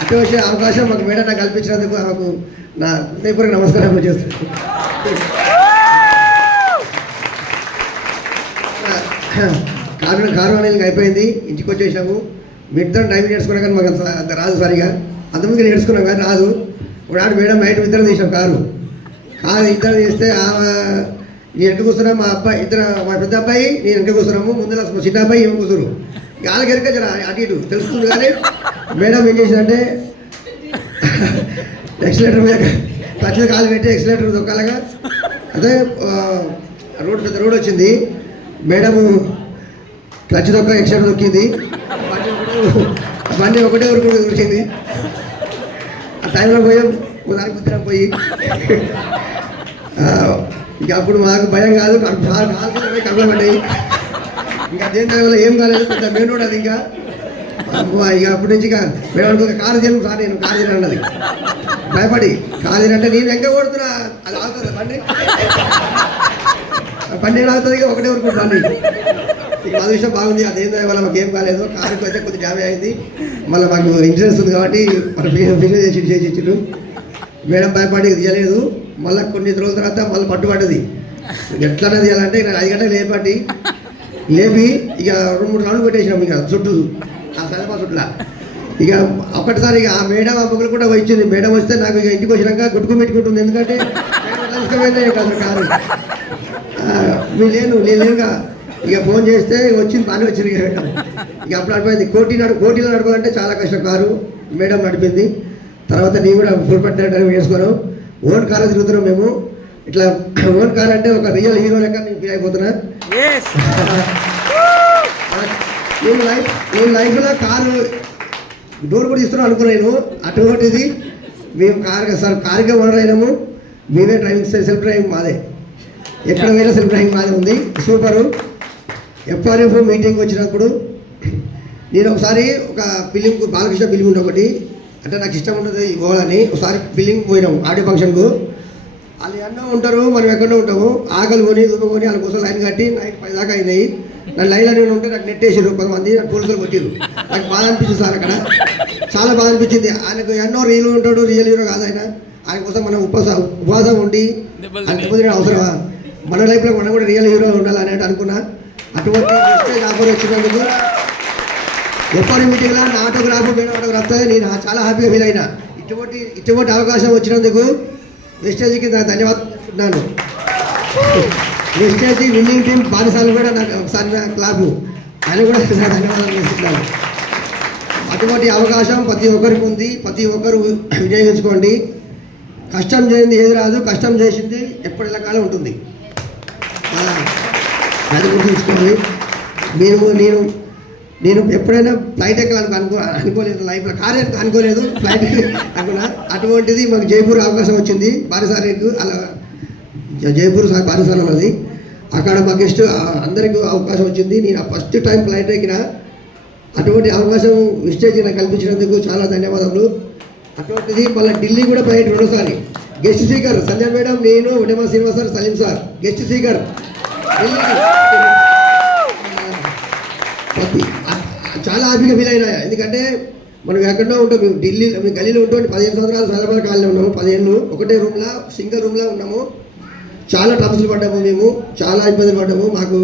అటు వచ్చే అవకాశం మాకు మేడం నాకు కల్పించినందుకు ఆమెకు నా హృదయపూర్వక నమస్కారం చేస్తాను. కారణం అనేది అయిపోయింది, ఇంటికి వచ్చేసాము. మిగతా టైం నేర్చుకున్నా కానీ మాకు అంత రాదు సరిగా, అంతమంది నేర్చుకున్నాం కానీ రాదు. ఇప్పుడు మేడం నైట్ ఇద్దరు తీసాం కారు ఇద్దరు తీస్తే నేను వెనక కూర్చున్నా, మా పెద్ద అబ్బాయి నేను వెనక కూర్చున్నాము, ముందర చిన్న అబ్బాయి ఏమి కూర్చురు. వాళ్ళకి వెనక జర అటు ఇటు తెలుస్తుంది. కానీ మేడం ఏం చేసిందంటే ఎక్సలేటర్ మీద క్లచ్ మీద కాలు పెట్టి ఎక్సలేటర్ దొక్కాలగా. అదే పెద్ద రోడ్ వచ్చింది, మేడం క్లచ్ దొక్క ఎక్సలేటర్ దొక్కింది, బండి ఒకటే ఊరికి దొరికింది. ఆ టైంలో పోయాం దానికి కుదిరం పోయి. ఇక అప్పుడు మాకు భయం కాదు, కడుపులో పడ్డాయి. ఇంకా దేని టైంలో ఏం కాలేదు, పెద్ద మెయిన్ రోడ్ అది. ఇంకా ఇక అప్పటి నుంచి ఇక మేము అనుకో కారు తిను సార్, నేను కారు తిన అన్నది భయపడి. కారు తినంటే నేను వెంక కొడుతున్నా, అది ఆగుతుంది బండి ఆగుతుంది. ఇక ఒకటే వరకు బండి. ఇక మా విషయం బాగుంది, అదేందో వల్ల మాకు ఏం కాలేదు. కారుకి అయితే కొద్దిగా డ్యామేజ్ అయింది, మళ్ళీ మాకు ఇన్సూరెన్స్ ఉంది కాబట్టి మన బిజినెస్ చేసి ఇచ్చిండు. మేడం భయపడి తీయలేదు. మళ్ళీ కొన్ని రోజుల తర్వాత మళ్ళీ పట్టుబడ్డది. ఎట్లనే తీయాలంటే ఇక 5 గంటలకు లేపి ఇక 2-3 రౌండ్లు కొట్టేసినాం ఇక చుట్టూ ఆ సలపా చుట్ల. ఇక ఒక్కటిసారి ఇక ఆ మేడం ఆ పొగలు కూడా వచ్చింది. మేడం వస్తే నాకు ఇక ఇంటికి వచ్చినాక గుట్టుకు పెట్టుకుంటుంది, ఎందుకంటే కాదు నేను లేనుగా. ఇక ఫోన్ చేస్తే వచ్చింది, పని వచ్చింది. ఇక అప్పుడు నడిపోయింది. కోటిలో నడపాలంటే చాలా కష్టం. కారు మేడం నడిపింది. తర్వాత నేను కూడా ఫుల్ పట్టినట్టు వేసుకున్నాం. ఓన్ కార్ తిరుగుతున్నాం మేము. ఇట్లా ఓన్ కార్ అంటే ఒక రియల్ హీరో లెక్క నేను ఫీల్ అయిపోతున్నా. నేను లైఫ్లో కారు డోర్ కూడా ఇస్తున్నాం అనుకోలేను. అటువంటిది మేము కార్గా ఓనర్ అయినాము. మేమే డ్రైవింగ్, సెల్ఫ్ డ్రైవింగ్ మాదే. ఎక్కడ పోయినా సెల్ఫ్ డ్రైవింగ్ మాదే ఉంది. సూపరు. ఎఫ్ఆర్ఎఫ్ మీటింగ్ వచ్చినప్పుడు నేను ఒకసారి ఒక ఫిలింకు, బాలకృష్ణ ఫిలిం ఉండే ఒకటి, అంటే నాకు ఇష్టం ఉంటుంది పోవాలని. ఒకసారి ఫిలింగ్ పోయినాము ఆడియో ఫంక్షన్కు. వాళ్ళు ఎన్నో ఉంటారు, మనం ఎక్కడో ఉంటాము. ఆకలి కొని దుబ్బకొని వాళ్ళ కోసం లైన్ కట్టి నైట్ 10 దాకా అయినాయి. నన్ను లైన్లో నేను ఉంటే నాకు నెట్టేసారు కొంతమంది, నాకు పోలీసులు కొట్టిరు. నాకు బాధ అనిపించింది సార్, అక్కడ చాలా బాధ అనిపించింది. ఆయనకు ఎన్నో రీలు ఉంటాడు, రియల్ హీరో కాదు ఆయన కోసం మనం ఉపవాసం ఉండి అంతమంది అవసరమా? మన లైఫ్లో మనం కూడా రియల్ హీరో ఉండాలని అనుకున్నా. అటువంటి ఆఫర్ వచ్చినందుకు ఎప్పటి మీటింగ్లో నా ఆటోగ్రాఫ్ మేడం ఆటోగ్రాఫ్ వస్తుంది. నేను చాలా హ్యాపీగా ఫీల్ అయినా. ఇటువంటి అవకాశం వచ్చినందుకు వెస్టేజ్కి ధన్యవాదాలు చెప్తున్నాను. వెస్టేజ్ విన్నింగ్ టీం బానిసాలు కూడా నాకు ఒకసారి నా క్లాబు ఆయన కూడా ధన్యవాదాలు చేస్తున్నాను. అటువంటి అవకాశం ప్రతి ఒక్కరికి ఉంది, ప్రతి ఒక్కరు వినియోగించుకోండి. కష్టం చేసింది ఏది రాదు, కష్టం చేసింది ఎప్పటికాలం ఉంటుంది. అది గుర్తుంచుకోండి. నేను ఎప్పుడైనా ఫ్లైట్ ఎక్కాలని అనుకోలేదు, లైఫ్లో కార్ అనుకోలేదు, ఫ్లైట్ అనుకున్నా. అటువంటిది మాకు జైపూర్ అవకాశం వచ్చింది, బారిసాలకు. అలా జైపూర్ బారిసాల ఉన్నది, అక్కడ మాకు అందరికీ అవకాశం వచ్చింది. నేను ఫస్ట్ టైం ఫ్లైట్ ఎక్కిన. అటువంటి అవకాశం విస్టేజ్ నాకు కల్పించినందుకు చాలా ధన్యవాదాలు. అటువంటిది మళ్ళీ ఢిల్లీ కూడా ఫ్లైట్ 2సారి గెస్ట్ స్పీకర్ సంజయ్ మేడం, నేను Udama Srinivas sir, Saleem sir guest speaker చాలా హ్యాపీగా ఫీల్ అయినా. ఎందుకంటే మనం ఎక్కడో ఉంటాం, మేము ఢిల్లీలో, మేము గల్లీలో ఉంటాం. 15 సంవత్సరాలు సైదాబాద్ కాలనీ ఉన్నాము, 10 ఏళ్ళు ఒకటే రూమ్లో, సింగిల్ రూమ్లో ఉన్నాము. చాలా ట్రబుల్స్ పడ్డాము, మేము చాలా ఇబ్బందులు పడ్డాము. మాకు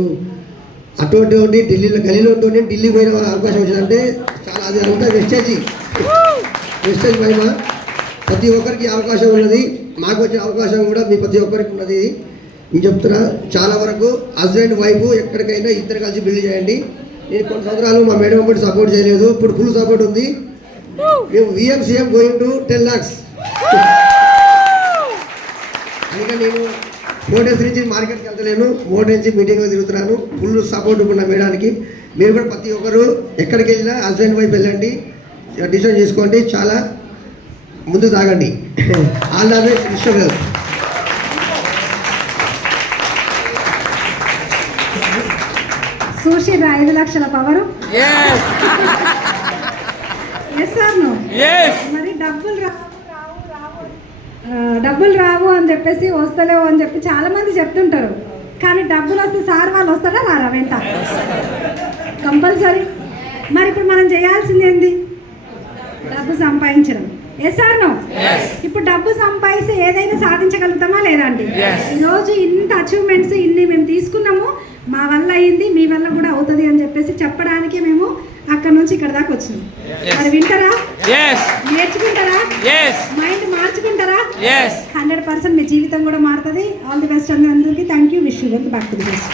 అటువంటి ఢిల్లీలో గలీలో ఉంటుండే ఢిల్లీ పోయిన అవకాశం వచ్చిందంటే చాలా అది అంతా వెస్టేజ్ మహిమ. ప్రతి ఒక్కరికి అవకాశం ఉన్నది, మాకు వచ్చిన అవకాశం కూడా మీ ప్రతి ఒక్కరికి ఉన్నది. నేను చెప్తున్నా, చాలా వరకు హస్బెండ్ వైఫ్ ఎక్కడికైనా ఇద్దరు కలిసి బిల్డ్ చేయండి. నేను కొన్ని సంవత్సరాలు మా మేడం బట్టి సపోర్ట్ చేయలేదు, ఇప్పుడు ఫుల్ సపోర్ట్ ఉంది. మేము విఎంసీఎం గోయింగ్ టు 10 lakhs. అందుకని నేను 4 days నుంచి మార్కెట్కి వెళ్తలేను, 4 days నుంచి మీటింగ్లో తిరుగుతున్నాను. ఫుల్ సపోర్ట్ ఉన్న మేడానికి. మీరు కూడా ప్రతి ఒక్కరు ఎక్కడికి వెళ్ళినా హస్బెండ్ వైఫ్ వెళ్ళండి, డిసిషన్ చేసుకోండి, చాలా ముందు తాగండి. ఆల్ ద బెస్ట్, విషయం లేదు. చూసిర్రా 5 లక్షల పవరు? Yes or no? మరి డబ్బులు రావు అని చెప్పేసి వస్తలేవు అని చెప్పి చాలా మంది చెప్తుంటారు. కానీ డబ్బులు వస్తే సార్ వాళ్ళు వస్తారా రారా వెంట? కంపల్సరీ. మరి ఇప్పుడు మనం చేయాల్సింది ఏంది? డబ్బు సంపాదించడం. Yes or no? ఇప్పుడు డబ్బు సంపాదిస్తే ఏదైనా సాధించగలుగుతామా లేదా అండి? ఈరోజు ఇంత అచీవ్మెంట్స్ ఇన్ని మేము తీసుకున్నాము, మా వల్ల అయింది, మీ వల్ల కూడా అవుతుంది అని చెప్పేసి చెప్పడానికి మేము అక్కడ నుంచి ఇక్కడ దాకా వచ్చినాం. మరి వింటారా? నేర్చుకుంటారా? మైండ్ మార్చుకుంటారా? 100% మీ జీవితం కూడా మారుతుంది. ఆల్ ది బెస్ట్ అందరికీ. Thank you. Wish you well back to the best.